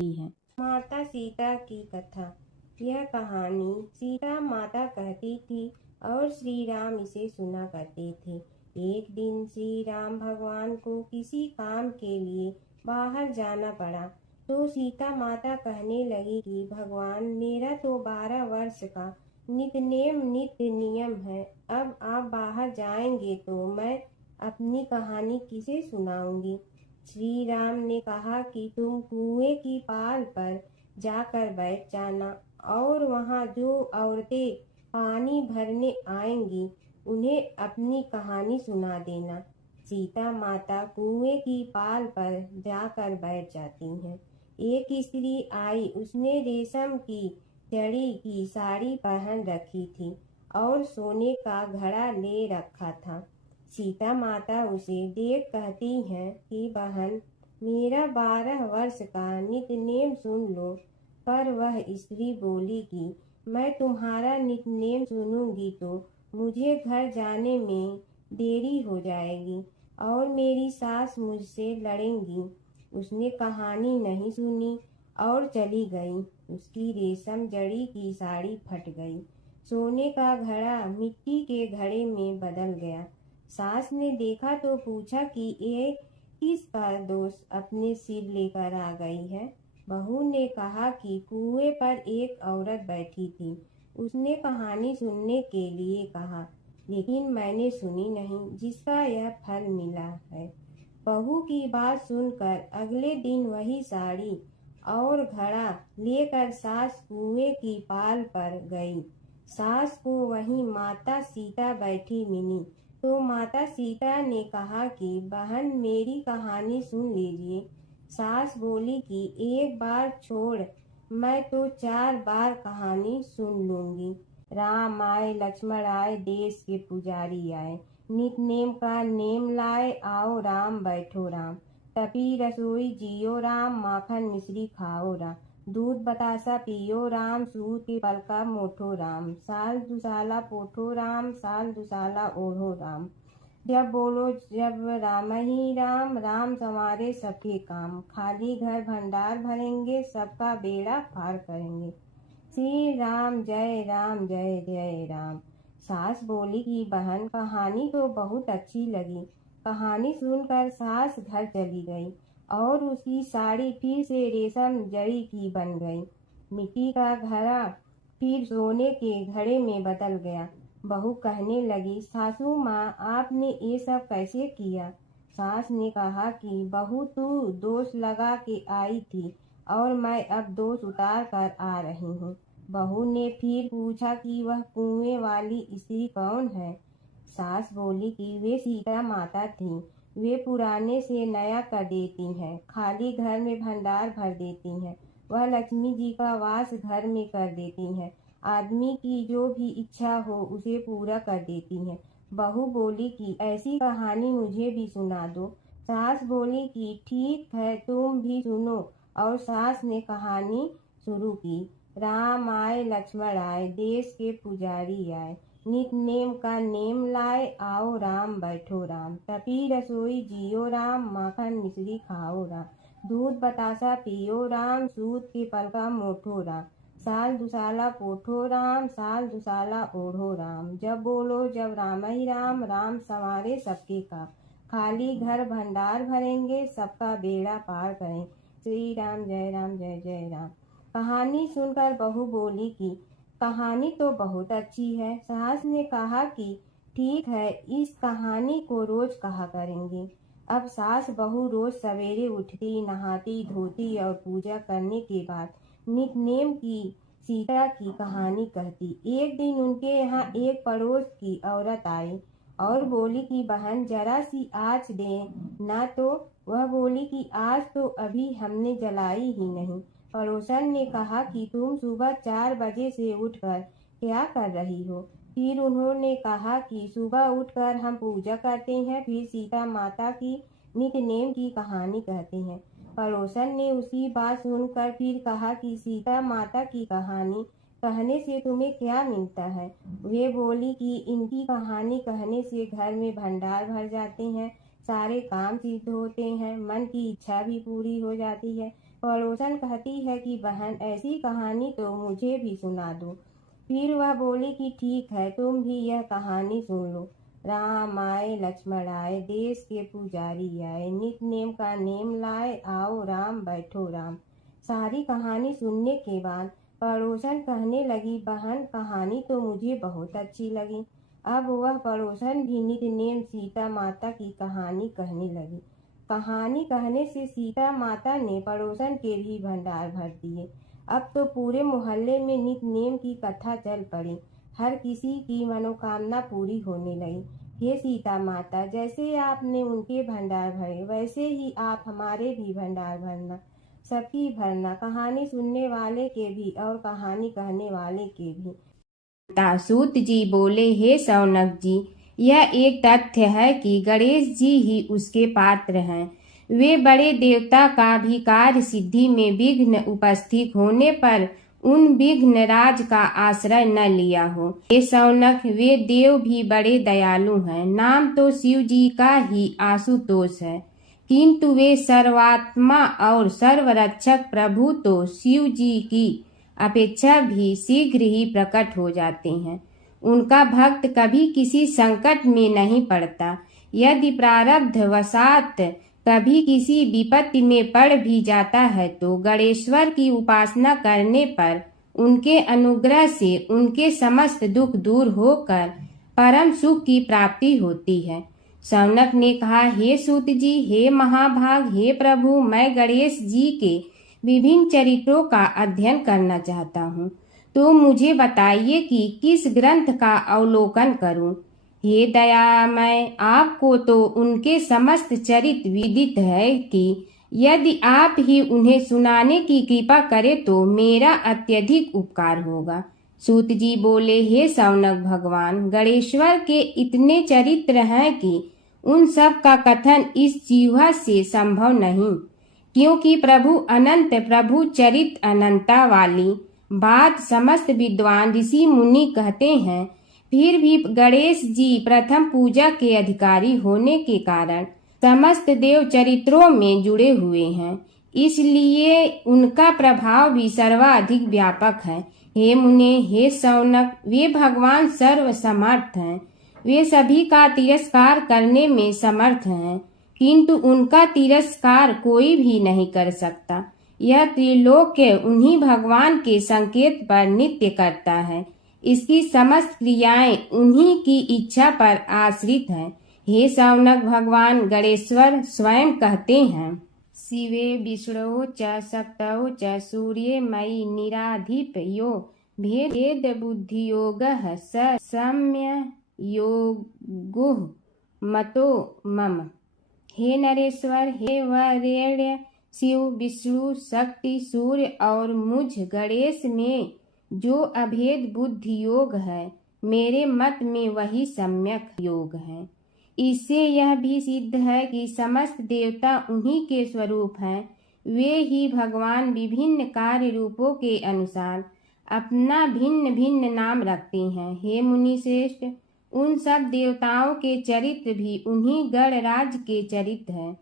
है। माता सीता की कथा। यह कहानी सीता माता कहती थी और श्री राम इसे सुना करते थे। एक दिन श्री राम भगवान को किसी काम के लिए बाहर जाना पड़ा तो सीता माता कहने लगी कि भगवान, मेरा तो 12 वर्ष का नित्य नियम है। अब आप बाहर जाएंगे तो मैं अपनी कहानी किसे सुनाऊंगी। श्री राम ने कहा कि तुम कुएं की पाल पर जाकर बैठ जाना और वहां जो औरतें पानी भरने आएंगी उन्हें अपनी कहानी सुना देना। सीता माता कुएं की पाल पर जाकर बैठ जाती हैं। एक स्त्री आई, उसने रेशम की जड़ी की साड़ी पहन रखी थी और सोने का घड़ा ले रखा था। सीता माता उसे देख कहती हैं कि बहन, मेरा 12 वर्ष का नितनेम सुन लो। पर वह स्त्री बोली कि मैं तुम्हारा नितनेम सुनूंगी तो मुझे घर जाने में देरी हो जाएगी और मेरी सास मुझसे लड़ेंगी। उसने कहानी नहीं सुनी और चली गई। उसकी रेशम जड़ी की साड़ी फट गई। सोने का घड़ा मिट्टी के घड़े में बदल गया। सास ने देखा तो पूछा कि ये किसका दोष अपने सिर लेकर आ गई है। बहू ने कहा कि कुएं पर एक औरत बैठी थी। उसने कहानी सुनने के लिए कहा, लेकिन मैंने सुनी नहीं, जिसका यह फल मिला है। बहू की बात सुनकर अगले दिन वही साड़ी और घड़ा लेकर सास कुएं की पाल पर गई। सास को वहीं माता सीता बैठी मिली तो माता सीता ने कहा कि बहन, मेरी कहानी सुन लीजिए। सास बोली कि एक बार छोड़, मैं तो 4 बार कहानी सुन लूंगी। राम आए लक्ष्मण आए देश के पुजारी आए, नित नेम का नेम लाए आओ राम बैठो राम। तपी रसोई जियो राम, माखन मिश्री खाओ राम। दूध बतासा पियो राम, सूत के पल का मोठो राम। साल दुसाला पोठो राम, साल दुसाला ओढ़ो राम। जब बोलो जब राम ही राम, राम संवारे सबके काम। खाली घर भंडार भरेंगे, सबका बेड़ा पार करेंगे। श्री राम जय राम जय जय राम। सास बोली कि बहन, कहानी तो बहुत अच्छी लगी। कहानी सुनकर सास घर चली गई और उसकी साड़ी फिर से रेशम जड़ी की बन गई। मिट्टी का घड़ा फिर सोने के घड़े में बदल गया। बहू कहने लगी, सासू माँ, आपने ये सब कैसे किया? सास ने कहा कि बहू, तू दोष लगा के आई थी और मैं अब दोष उतार कर आ रही हूँ। बहू ने फिर पूछा कि वह कुएं वाली स्त्री कौन है? सास बोली कि वे सीता माता थीं। वे पुराने से नया कर देती हैं, खाली घर में भंडार भर देती हैं। वह लक्ष्मी जी का वास घर में कर देती हैं। आदमी की जो भी इच्छा हो उसे पूरा कर देती हैं। बहू बोली कि ऐसी कहानी मुझे भी सुना दो। सास बोली कि ठीक है, तुम भी सुनो। और सास ने कहानी शुरू की। राम आए लक्ष्मण आए देश के पुजारी आए, नित नेम का नेम लाए आओ राम बैठो राम। तपी रसोई जियो राम, माखन मिश्री खाओ राम। दूध बतासा पियो राम, सूत के पल का मोठो राम। साल दुसाला पोठो राम, साल दुसाला ओढ़ो राम। जब बोलो जब राम ही राम, राम संवारे सबके काम। खाली घर भंडार भरेंगे, सबका बेड़ा पार करें। श्री राम जय जय राम। कहानी सुनकर बहू बोली कि कहानी तो बहुत अच्छी है। सास ने कहा कि ठीक है, इस कहानी को रोज कहा करेंगे। अब सास बहू रोज सवेरे उठती, नहाती धोती और पूजा करने के बाद नितनेम की सीता की कहानी कहती। एक दिन उनके यहाँ एक पड़ोस की औरत आई और बोली कि बहन, जरा सी आँच दे ना। तो वह बोली कि आज तो अभी हमने जलाई ही नहीं। पड़ोसन ने कहा कि तुम सुबह 4 बजे से उठकर क्या कर रही हो? फिर उन्होंने कहा कि सुबह उठकर हम पूजा करते हैं, फिर सीता माता की नितनेम की कहानी कहते हैं। पड़ोसन ने उसकी बात सुनकर फिर कहा कि सीता माता की कहानी कहने से तुम्हें क्या मिलता है? वे बोली कि इनकी कहानी कहने से घर में भंडार भर जाते हैं, सारे काम सिद्ध होते हैं, मन की इच्छा भी पूरी हो जाती है। पड़ोसन कहती है कि बहन, ऐसी कहानी तो मुझे भी सुना दो। फिर वह बोली कि ठीक है, तुम भी यह कहानी सुन लो। राम आए लक्ष्मण आए देश के पुजारी आए, नित नेम का नेम लाए आओ राम बैठो राम। सारी कहानी सुनने के बाद पड़ोसन कहने लगी, बहन, कहानी तो मुझे बहुत अच्छी लगी। अब वह पड़ोसन भी नित नेम सीता माता की कहानी कहने लगी। कहानी कहने से सीता माता ने पड़ोसन के भी भंडार भर दिए। अब तो पूरे मोहल्ले में नित नेम की कथा चल पड़ी। हर किसी की मनोकामना पूरी होने लगी। हे सीता माता, जैसे आपने उनके भंडार भरे, वैसे ही आप हमारे भी भंडार भरना, सबकी भरना, कहानी सुनने वाले के भी और कहानी कहने वाले के भी। सूत जी बोले, हे शौनक जी, यह एक तथ्य है कि गणेश जी ही उसके पात्र हैं। वे बड़े देवता का भी कार्य सिद्धि में विघ्न उपस्थित होने पर उन विघ्न राज का आश्रय न लिया हो। हे शौनक, वे देव भी बड़े दयालु हैं। नाम तो शिव जी का ही आशुतोष है, किंतु वे सर्वात्मा और सर्वरक्षक प्रभु तो शिव जी की अपेक्षा भी शीघ्र ही प्रकट हो जाते हैं। उनका भक्त कभी किसी संकट में नहीं पड़ता। यदि प्रारब्ध वशात कभी किसी विपत्ति में पड़ भी जाता है तो गणेश्वर की उपासना करने पर उनके अनुग्रह से उनके समस्त दुख दूर होकर परम सुख की प्राप्ति होती है। शौनक ने कहा, हे सूत जी, हे महाभाग, हे प्रभु, मैं गणेश जी के विभिन्न चरित्रों का अध्ययन करना चाहता हूँ, तो मुझे बताइए कि किस ग्रंथ का अवलोकन करूँ। हे दयामय, आपको तो उनके समस्त चरित्र विदित है कि यदि आप ही उन्हें सुनाने की कृपा करें तो मेरा अत्यधिक उपकार होगा। सूत जी बोले, हे शौनक भगवान, गणेश्वर के इतने चरित्र हैं कि उन सब का कथन इस जीवा से संभव नहीं, क्योंकि प्रभु अनंत, प्रभु चरित्र अनंता वाली बात समस्त विद्वान ऋषि मुनि कहते हैं। फिर भी गणेश जी प्रथम पूजा के अधिकारी होने के कारण समस्त देव चरित्रों में जुड़े हुए हैं, इसलिए उनका प्रभाव भी सर्वाधिक व्यापक है। हे मुने, हे शौनक, वे भगवान सर्व समर्थ हैं। वे सभी का तिरस्कार करने में समर्थ हैं, किंतु उनका तिरस्कार कोई भी नहीं कर सकता। यह त्रिलोक्य उन्हीं भगवान के संकेत पर नित्य करता है। इसकी समस्त क्रियाएं उन्हीं की इच्छा पर आश्रित हैं। हे शौनक भगवान गणेश्वर स्वयं कहते हैं, शिवे विष्णु च शक्तौ च सूर्ये मयि निराधिप यो भेद बुद्धि योग स सम्य योगो मतो मम। हे नरेश्वर, हे वरेण्य, शिव, विष्णु, शक्ति, सूर्य और मुझ गणेश में जो अभेद बुद्धि योग है, मेरे मत में वही सम्यक योग है। इससे यह भी सिद्ध है कि समस्त देवता उन्हीं के स्वरूप हैं। वे ही भगवान विभिन्न कार्य रूपों के अनुसार अपना भिन्न भिन्न नाम रखते हैं। हे मुनि श्रेष्ठ, उन सब देवताओं के चरित्र भी उन्हीं गणराज के चरित्र हैं।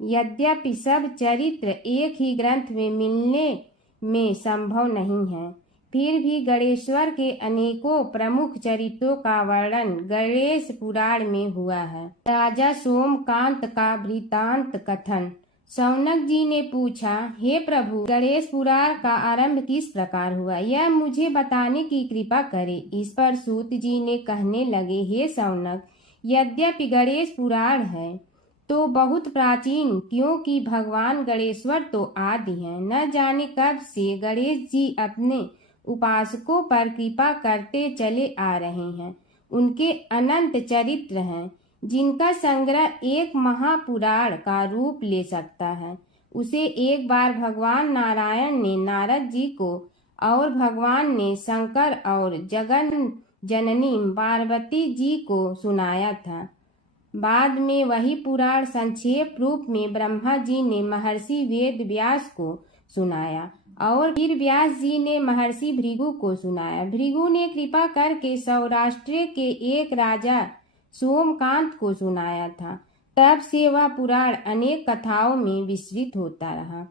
यद्यपि सब चरित्र एक ही ग्रंथ में मिलने में संभव नहीं है, फिर भी गणेश्वर के अनेकों प्रमुख चरित्रों का वर्णन गणेश पुराण में हुआ है। राजा सोमकांत का वृत्तांत कथन। शौनक जी ने पूछा, हे प्रभु, गणेश पुराण का आरंभ किस प्रकार हुआ, यह मुझे बताने की कृपा करे। इस पर सूत जी ने कहने लगे, हे शौनक, यद्यपि गणेश पुराण है तो बहुत प्राचीन, क्योंकि भगवान गणेश्वर तो आदि हैं। न जाने कब से गणेश जी अपने उपासकों पर कृपा करते चले आ रहे हैं। उनके अनंत चरित्र हैं, जिनका संग्रह एक महापुराण का रूप ले सकता है। उसे एक बार भगवान नारायण ने नारद जी को और भगवान ने शंकर और जगन जननी पार्वती जी को सुनाया था। बाद में वही पुराण संक्षेप रूप में ब्रह्मा जी ने महर्षि वेद व्यास को सुनाया और फिर व्यास जी ने महर्षि भृगु को सुनाया। भृगु ने कृपा करके सौराष्ट्र के एक राजा सोमकांत को सुनाया था। तब से वह पुराण अनेक कथाओं में विस्तृत होता रहा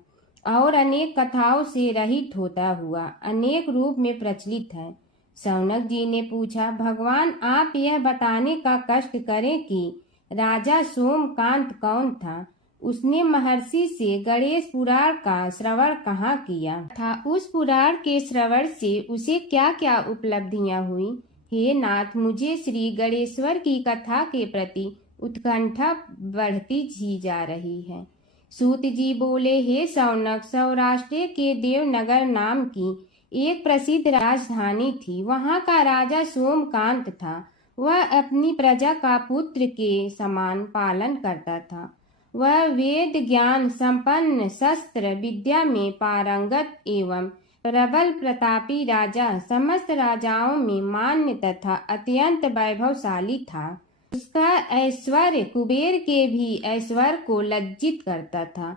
और अनेक कथाओं से रहित होता हुआ अनेक रूप में प्रचलित है। शौनक जी ने पूछा, भगवान, आप यह बताने का कष्ट करें कि राजा सोमकांत कौन था। उसने महर्षि से गणेश पुराण का श्रवण कहाँ किया था, उस पुराण के श्रवण से उसे क्या क्या उपलब्धियां हुई। हे नाथ, मुझे श्री गणेश्वर की कथा के प्रति उत्कंठा बढ़ती ही जा रही है। सूत जी बोले, हे शौनक, सौराष्ट्र के देवनगर नाम की एक प्रसिद्ध राजधानी थी। वहाँ का राजा सोमकांत था। वह अपनी प्रजा का पुत्र के समान पालन करता था। वह वेद ज्ञान संपन्न, शस्त्र विद्या में पारंगत एवं प्रबल प्रतापी राजा समस्त राजाओं में मान्य तथा अत्यंत वैभवशाली था। उसका ऐश्वर्य कुबेर के भी ऐश्वर्य को लज्जित करता था।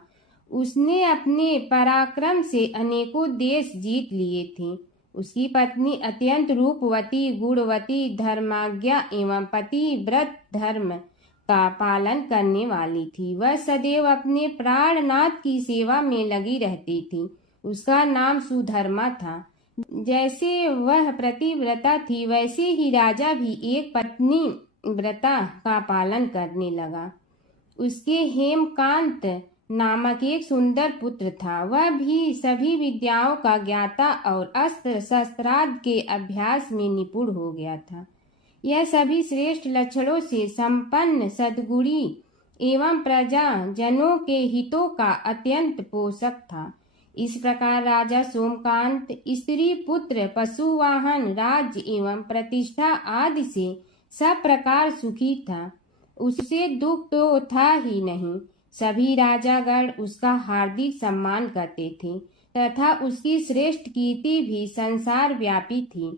उसने अपने पराक्रम से अनेकों देश जीत लिए थे। उसकी पत्नी अत्यंत रूपवती, गुणवती, धर्माज्ञा एवं पतिव्रत धर्म का पालन करने वाली थी। वह सदैव अपने प्राणनाथ की सेवा में लगी रहती थी। उसका नाम सुधर्मा था। जैसे वह प्रतिव्रता थी, वैसे ही राजा भी एक पत्नी व्रता का पालन करने लगा। उसके हेमकांत नामक एक सुंदर पुत्र था। वह भी सभी विद्याओं का ज्ञाता और अस्त्र शस्त्रादि के अभ्यास में निपुण हो गया था। यह सभी श्रेष्ठ लक्षणों से संपन्न सद्गुणी एवं प्रजा जनों के हितों का अत्यंत पोषक था। इस प्रकार राजा सोमकांत स्त्री पुत्र पशुवाहन राज्य एवं प्रतिष्ठा आदि से सब प्रकार सुखी था। उसे दुख तो था ही नहीं। सभी राजागण उसका हार्दिक सम्मान करते थे तथा उसकी श्रेष्ठ कीर्ति भी संसार व्यापी थी।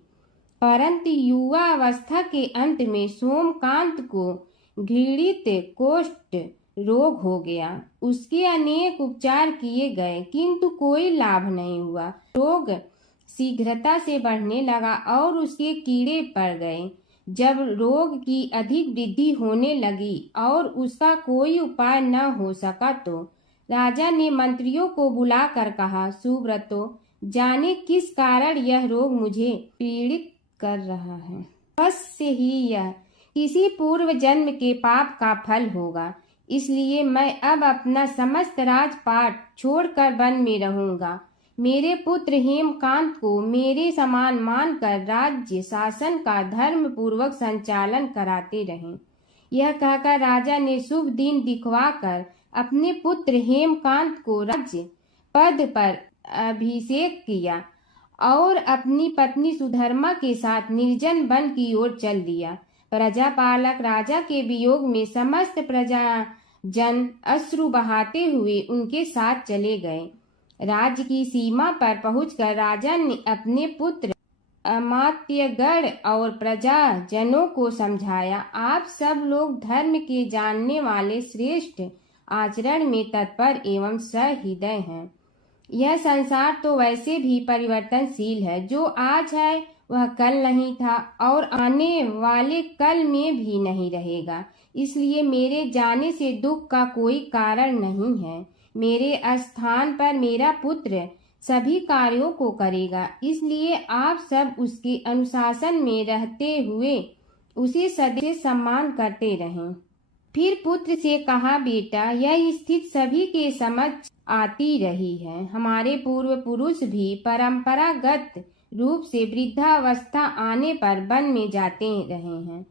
परंतु युवावस्था के अंत में सोमकांत को घृणित कोष्ठ रोग हो गया। उसके अनेक उपचार किए गए किंतु कोई लाभ नहीं हुआ। रोग शीघ्रता से बढ़ने लगा और उसके कीड़े पड़ गए। जब रोग की अधिक वृद्धि होने लगी और उसका कोई उपाय न हो सका तो राजा ने मंत्रियों को बुलाकर कहा, सुव्रतो, जाने किस कारण यह रोग मुझे पीड़ित कर रहा है। अवश्य ही यह किसी पूर्व जन्म के पाप का फल होगा। इसलिए मैं अब अपना समस्त राजपाट छोड़कर वन में रहूंगा। मेरे पुत्र हेमकांत को मेरे समान मानकर राज्य शासन का धर्म पूर्वक संचालन कराते रहें। यह कहकर राजा ने शुभ दिन दिखवाकर अपने पुत्र हेमकांत को राज्य पद पर अभिषेक किया और अपनी पत्नी सुधर्मा के साथ निर्जन वन की ओर चल दिया। प्रजापालक राजा के वियोग में समस्त प्रजा जन अश्रु बहाते हुए उनके साथ चले गए। राज्य की सीमा पर पहुंचकर राजा ने अपने पुत्र अमात्यगण और प्रजा जनों को समझाया, आप सब लोग धर्म के जानने वाले, श्रेष्ठ आचरण में तत्पर एवं सहृदय हैं। यह संसार तो वैसे भी परिवर्तनशील है। जो आज है वह कल नहीं था और आने वाले कल में भी नहीं रहेगा। इसलिए मेरे जाने से दुख का कोई कारण नहीं है। मेरे स्थान पर मेरा पुत्र सभी कार्यों को करेगा। इसलिए आप सब उसके अनुशासन में रहते हुए उसे सदैव सम्मान करते रहें। फिर पुत्र से कहा, बेटा, यह स्थिति सभी के समझ आती रही है। हमारे पूर्व पुरुष भी परंपरागत रूप से वृद्धावस्था आने पर वन में जाते रहे हैं।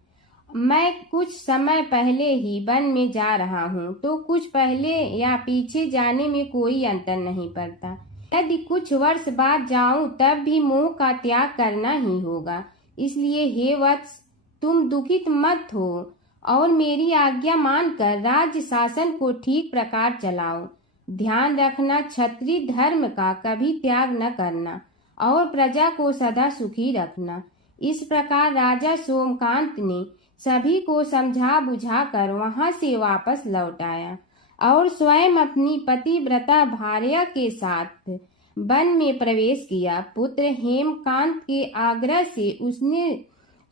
मैं कुछ समय पहले ही वन में जा रहा हूँ, तो कुछ पहले या पीछे जाने में कोई अंतर नहीं पड़ता। यदि कुछ वर्ष बाद जाऊं तब भी मोह का त्याग करना ही होगा। इसलिए हे वत्स, तुम दुखित मत हो और मेरी आज्ञा मानकर राज्य शासन को ठीक प्रकार चलाओ। ध्यान रखना, क्षत्रिय धर्म का कभी त्याग न करना और प्रजा को सदा सुखी रखना। इस प्रकार राजा सोमकांत ने सभी को समझा बुझाकर वहां से वापस लौट आया और स्वयं अपनी पतिव्रता भार्या के साथ वन में प्रवेश किया। पुत्र हेमकांत के आग्रह से उसने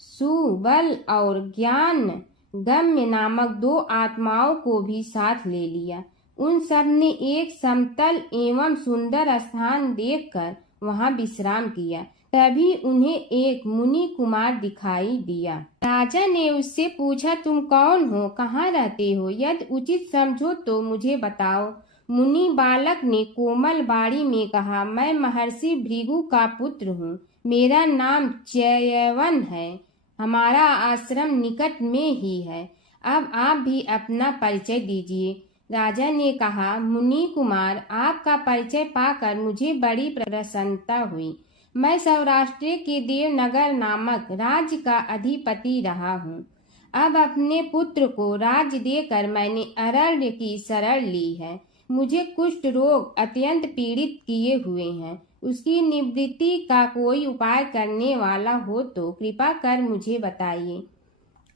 सुबल और ज्ञान गम्य नामक 2 आत्माओं को भी साथ ले लिया। उन सब ने एक समतल एवं सुंदर स्थान देखकर वहां विश्राम किया। तभी उन्हें एक मुनि कुमार दिखाई दिया। राजा ने उससे पूछा, तुम कौन हो, कहाँ रहते हो? यदि उचित समझो तो मुझे बताओ। मुनि बालक ने कोमल बाणी में कहा, मैं महर्षि भृगु का पुत्र हूँ। मेरा नाम च्यवन है। हमारा आश्रम निकट में ही है। अब आप भी अपना परिचय दीजिए। राजा ने कहा, मुनि कुमार, आपका परिचय पाकर मुझे बड़ी प्रसन्नता हुई। मैं सौराष्ट्र के देवनगर नामक राज्य का अधिपति रहा हूँ। अब अपने पुत्र को राज्य देकर मैंने अरण्य की शरण ली है। मुझे कुष्ठ रोग अत्यंत पीड़ित किए हुए हैं। उसकी निवृत्ति का कोई उपाय करने वाला हो तो कृपा कर मुझे बताइए।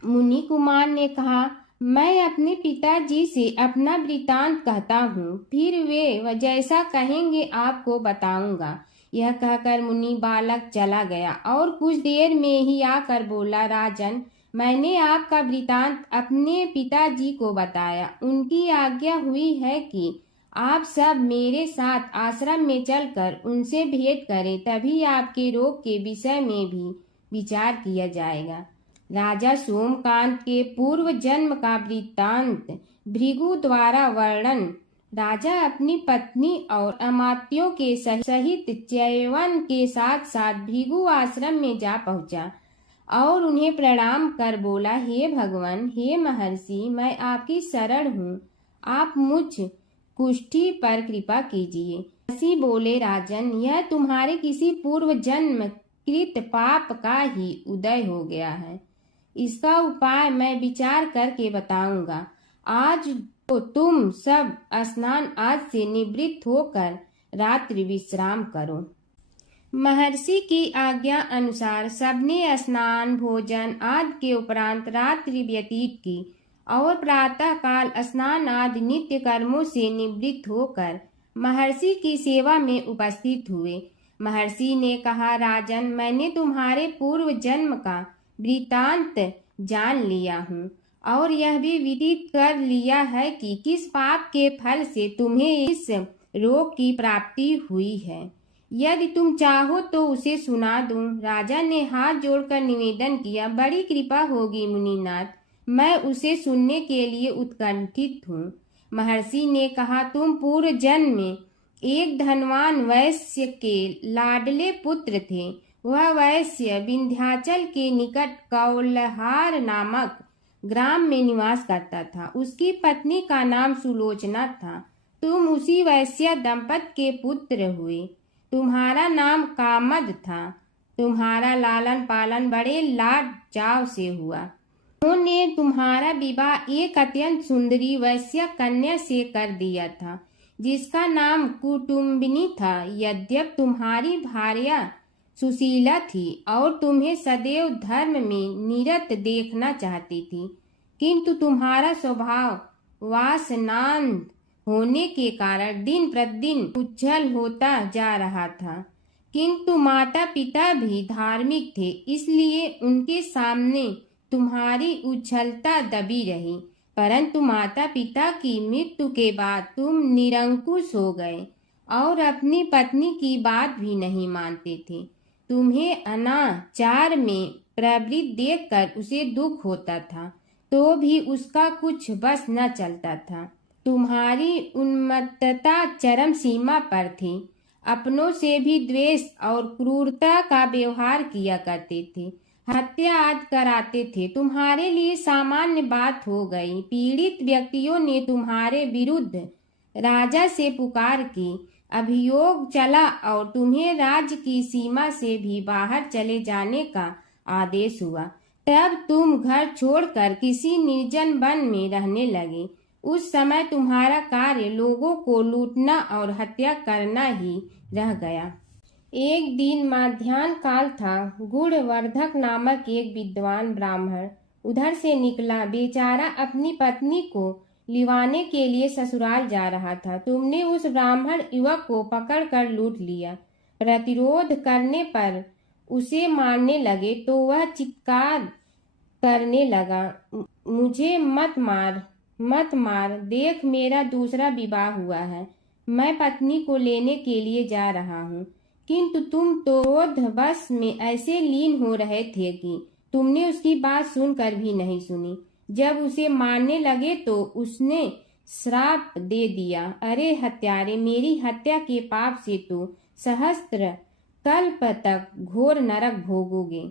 मुनि कुमार ने कहा, मैं अपने पिताजी से अपना वृतांत कहता हूँ, फिर वे जैसा कहेंगे आपको बताऊंगा। यह कहकर मुनि बालक चला गया और कुछ देर में ही आकर बोला, राजन, मैंने आपका वृतांत अपने पिताजी को बताया। उनकी आज्ञा हुई है कि आप सब मेरे साथ आश्रम में चलकर उनसे भेंट करें, तभी आपके रोग के विषय में भी विचार किया जाएगा। राजा सोमकांत के पूर्व जन्म का वृत्तांत भृगु द्वारा वर्णन। राजा अपनी पत्नी और अमात्यों के सहित च्यवन के साथ साथ भृगु आश्रम में जा पहुंचा और उन्हें प्रणाम कर बोला, हे भगवान, हे महर्षि, मैं आपकी शरण हूँ, आप मुझ कुष्ठी पर कृपा कीजिए। महर्षि बोले, राजन, यह तुम्हारे किसी पूर्व जन्म कृत पाप का ही उदय हो गया है। इसका उपाय मैं विचार करके बताऊंगा। आज तो तुम सब स्नान आज से निवृत्त होकर रात्रि विश्राम करो। महर्षि की आज्ञा अनुसार सबने स्नान भोजन आदि के उपरांत रात्रि व्यतीत की और प्रातः काल स्नान आदि नित्य कर्मों से निवृत्त होकर महर्षि की सेवा में उपस्थित हुए। महर्षि ने कहा, राजन, मैंने तुम्हारे पूर्व जन्म का वृतांत जान लिया हूँ और यह भी विदित कर लिया है कि किस पाप के फल से तुम्हें इस रोग की प्राप्ति हुई है। यदि तुम चाहो तो उसे सुना दूं। राजा ने हाथ जोड़कर निवेदन किया, बड़ी कृपा होगी मुनिनाथ, मैं उसे सुनने के लिए उत्कंठित हूँ। महर्षि ने कहा, तुम पूर्व जन्म में एक धनवान वैश्य के लाडले पुत्र थे। वह वैश्य विंध्याचल के निकट कौलहार नामक ग्राम में निवास करता था। उसकी पत्नी का नाम सुलोचना था। तुम उसी वैश्य दंपत के पुत्र हुए। तुम्हारा नाम कामद था। तुम्हारा लालन पालन बड़े लाड चाव से हुआ। उन्होंने तुम्हारा विवाह एक अत्यंत सुंदरी वैश्य कन्या से कर दिया था, जिसका नाम कुटुम्बिनी था। यद्यप तुम्हारी भार्या सुशीला थी और तुम्हें सदैव धर्म में निरत देखना चाहती थी, किंतु तुम्हारा स्वभाव वासनांध होने के कारण दिन प्रतिदिन उज्जवल होता जा रहा था। किंतु माता पिता भी धार्मिक थे, इसलिए उनके सामने तुम्हारी उज्ज्वलता दबी रही। परंतु माता पिता की मृत्यु के बाद तुम निरंकुश हो गए और अपनी पत्नी की बात भी नहीं मानते थे। तुम्हें अनाचार में प्रवृत्त देखकर उसे दुख होता था, तो भी उसका कुछ बस न चलता था। तुम्हारी उन्मत्तता चरम सीमा पर थी। अपनों से भी द्वेष और क्रूरता का व्यवहार किया करते थे। हत्या आदि कराते थे। तुम्हारे लिए सामान्य बात हो गई। पीड़ित व्यक्तियों ने तुम्हारे विरुद्ध राजा से पुकार की। अभियोग चला और तुम्हें राज्य की सीमा से भी बाहर चले जाने का आदेश हुआ। तब तुम घर छोड़कर किसी निर्जन वन में रहने लगे। उस समय तुम्हारा कार्य लोगों को लूटना और हत्या करना ही रह गया। एक दिन माध्याह्न काल था। गुणवर्धक नामक एक विद्वान ब्राह्मण उधर से निकला। बेचारा अपनी पत्नी को लिवाने के लिए ससुराल जा रहा था। तुमने उस ब्राह्मण युवक को पकड़कर लूट लिया। प्रतिरोध करने पर उसे मारने लगे तो वह चित्कार करने लगा, मुझे मत मार, मत मार, देख मेरा दूसरा विवाह हुआ है। मैं पत्नी को लेने के लिए जा रहा हूँ। किंतु तुम तो क्रोध बस में ऐसे लीन हो रहे थे कि तुमने उसकी बात सुनकर भी नहीं सुनी। जब उसे मारने लगे तो उसने श्राप दे दिया, अरे हत्यारे, मेरी हत्या के पाप से तो सहस्त्र कल्प तक घोर नरक भोगोगे।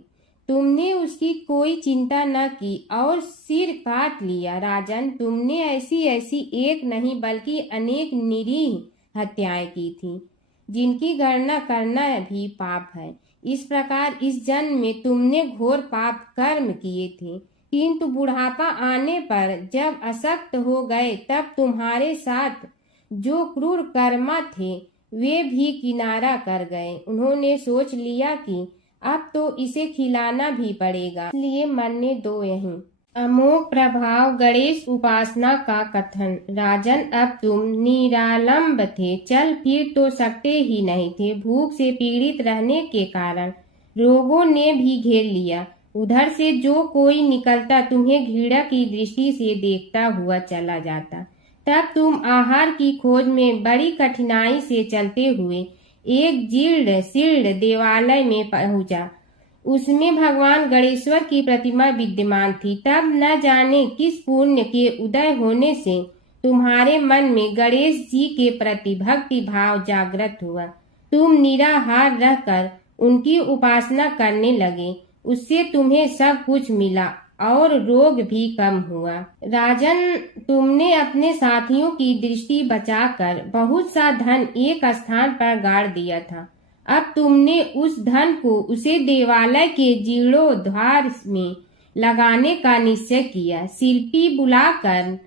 तुमने उसकी कोई चिंता न की और सिर काट लिया। राजन, तुमने ऐसी ऐसी एक नहीं बल्कि अनेक निरीह हत्याएं की थी, जिनकी गणना करना भी पाप है। इस प्रकार इस जन्म में तुमने घोर पाप कर्म किए थे, किंतु बुढ़ापा आने पर जब अशक्त हो गए तब तुम्हारे साथ जो क्रूर कर्म थे वे भी किनारा कर गए। उन्होंने सोच लिया कि अब तो इसे खिलाना भी पड़ेगा, इसलिए मरने दो यहीं। अमोघ प्रभाव गणेश उपासना का कथन। राजन, अब तुम निरालंब थे, चल फिर तो सकते ही नहीं थे। भूख से पीड़ित रहने के कारण रोगों ने भी घेर लिया। उधर से जो कोई निकलता तुम्हें घृणा की दृष्टि से देखता हुआ चला जाता। तब तुम आहार की खोज में बड़ी कठिनाई से चलते हुए एक जीर्ण शीर्ण देवालय में पहुंचा। उसमें भगवान गणेश्वर की प्रतिमा विद्यमान थी। तब न जाने किस पुण्य के उदय होने से तुम्हारे मन में गणेश जी के प्रति भक्ति भाव जागृत हुआ। तुम निराहार रहकर उनकी उपासना करने लगे। उससे तुम्हें सब कुछ मिला और रोग भी कम हुआ। राजन, तुमने अपने साथियों की दृष्टि बचाकर बहुत सा धन एक स्थान पर गाड़ दिया था। अब तुमने उस धन को उसे देवालय के जीर्णोद्धार में लगाने का निश्चय किया। शिल्पी बुलाकर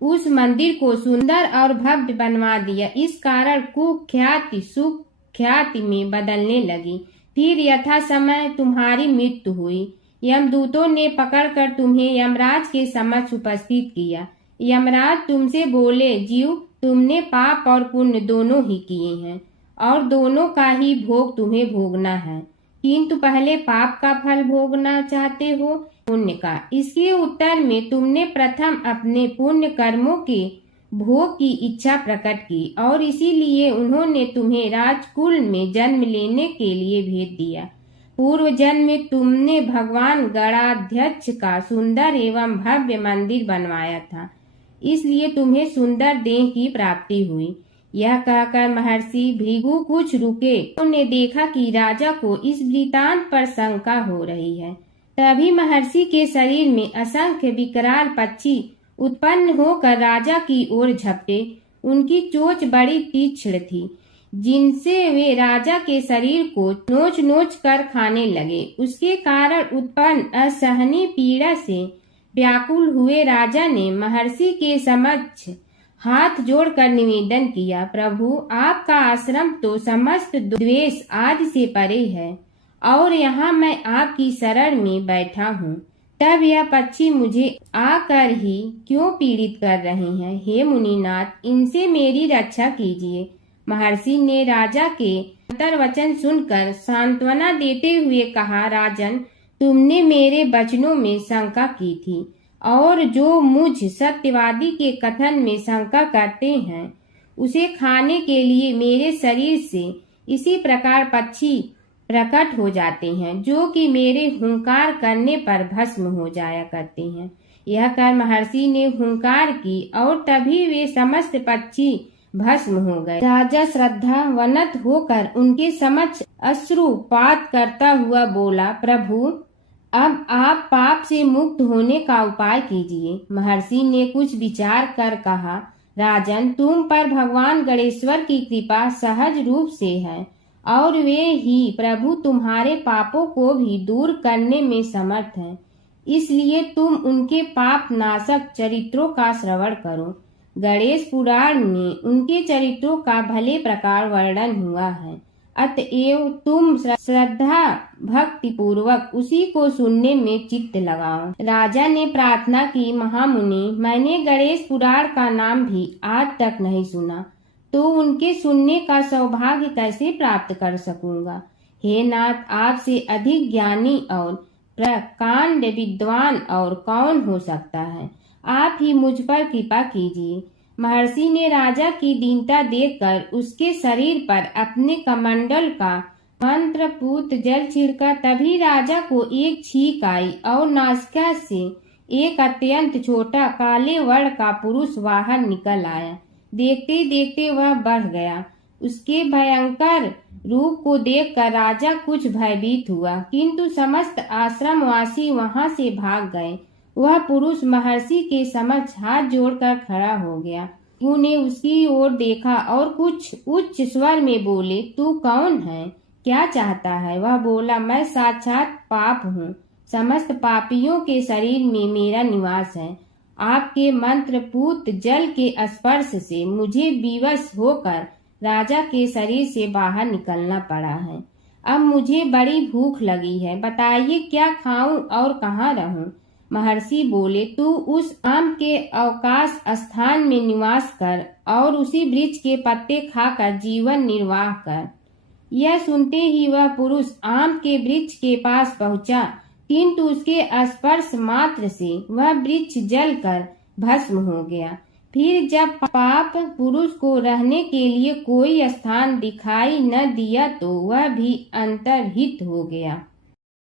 उस मंदिर को सुंदर और भव्य बनवा दिया। इस कारण कुख्याति सुख्याति में बदलने लगी। फिर यथा समय तुम्हारी मृत्यु हुई। यमदूतों ने पकड़कर तुम्हें यमराज के समक्ष उपस्थित किया। यमराज तुमसे बोले, जीव, तुमने पाप और पुण्य दोनों ही किए हैं और दोनों का ही भोग तुम्हें भोगना है, किंतु पहले पाप का फल भोगना चाहते हो पुण्य का। इसके उत्तर में तुमने प्रथम अपने पुण्य कर्मों के भोग की इच्छा प्रकट की और इसीलिए उन्होंने तुम्हें राजकुल में जन्म लेने के लिए भेज दिया। पूर्व जन्म में तुमने भगवान गणाध्यक्ष का सुंदर एवं भव्य मंदिर बनवाया था, इसलिए तुम्हें सुंदर देह की प्राप्ति हुई। यह कहकर महर्षि भृगु कुछ रुके। उन्होंने देखा कि राजा को इस वृतांत पर शंका हो रही है। तभी महर्षि के शरीर में असंख्य विकराल पक्षी उत्पन्न होकर राजा की ओर झपटे। उनकी चोंच बड़ी तीक्ष्ण थी, जिनसे वे राजा के शरीर को नोच नोच कर खाने लगे। उसके कारण उत्पन्न असहनीय पीड़ा से व्याकुल हुए राजा ने महर्षि के समक्ष हाथ जोड़कर निवेदन किया, प्रभु, आपका आश्रम तो समस्त द्वेष आदि से परे है और यहाँ मैं आपकी शरण में बैठा हूँ। तब यह पक्षी मुझे आकर ही क्यों पीड़ित कर रहे हैं? हे मुनिनाथ, इनसे मेरी रक्षा कीजिए। महर्षि ने राजा के अंतर्वचन सुनकर सांत्वना देते हुए कहा, राजन, तुमने मेरे वचनों में शंका की थी और जो मुझ सत्यवादी के कथन में शंका करते हैं उसे खाने के लिए मेरे शरीर से इसी प्रकार पक्षी प्रकट हो जाते हैं, जो कि मेरे हुंकार करने पर भस्म हो जाया करते हैं। यह कर महर्षि ने हुंकार की और तभी वे समस्त पक्षी भस्म हो गए। राजा श्रद्धावनत होकर उनके समक्ष अश्रुपात करता हुआ बोला, प्रभु, अब आप पाप से मुक्त होने का उपाय कीजिए। महर्षि ने कुछ विचार कर कहा, राजन, तुम पर भगवान गणेश्वर की कृपा सहज रूप से है और वे ही प्रभु तुम्हारे पापों को भी दूर करने में समर्थ हैं। इसलिए तुम उनके पाप नाशक चरित्रों का श्रवण करो। गणेश पुराण में उनके चरित्रों का भले प्रकार वर्णन हुआ है, अतएव तुम श्रद्धा भक्ति पूर्वक उसी को सुनने में चित्त लगाओ। राजा ने प्रार्थना की, महामुनि, मैंने गणेश पुराण का नाम भी आज तक नहीं सुना, तो उनके सुनने का सौभाग्य कैसे प्राप्त कर सकूंगा? हे नाथ, आपसे अधिक ज्ञानी और प्रकांड विद्वान और कौन हो सकता है? आप ही मुझ पर कृपा कीजिए। महर्षि ने राजा की दीनता देखकर उसके शरीर पर अपने कमंडल का मंत्रपूत जल छिड़का। तभी राजा को एक छींक आई और नासिका से एक अत्यंत छोटा काले वर्ण का पुरुष बाहर निकल आया। देखते देखते वह बढ़ गया। उसके भयंकर रूप को देखकर राजा कुछ भयभीत हुआ, किंतु समस्त आश्रमवासी वहां से भाग गए। वह पुरुष महर्षि के समक्ष हाथ जोड़कर खड़ा हो गया। उन्हें उसकी ओर देखा और कुछ उच्च स्वर में बोले, तू कौन है, क्या चाहता है? वह बोला, मैं साक्षात पाप हूँ। समस्त पापियों के शरीर में मेरा निवास है। आपके मंत्रपूत जल के स्पर्श से मुझे विवश होकर राजा के शरीर से बाहर निकलना पड़ा है। अब मुझे बड़ी भूख लगी है, बताइए क्या खाऊं और कहाँ रहूं? महर्षि बोले, तू उस आम के अवकाश स्थान में निवास कर और उसी वृक्ष के पत्ते खाकर जीवन निर्वाह कर। यह सुनते ही वह पुरुष आम के वृक्ष के पास पहुंचा, किंतु उसके स्पर्श मात्र से वह वृक्ष जलकर भस्म हो गया। फिर जब पाप पुरुष को रहने के लिए कोई स्थान दिखाई न दिया तो वह भी अंतर्हित हो गया।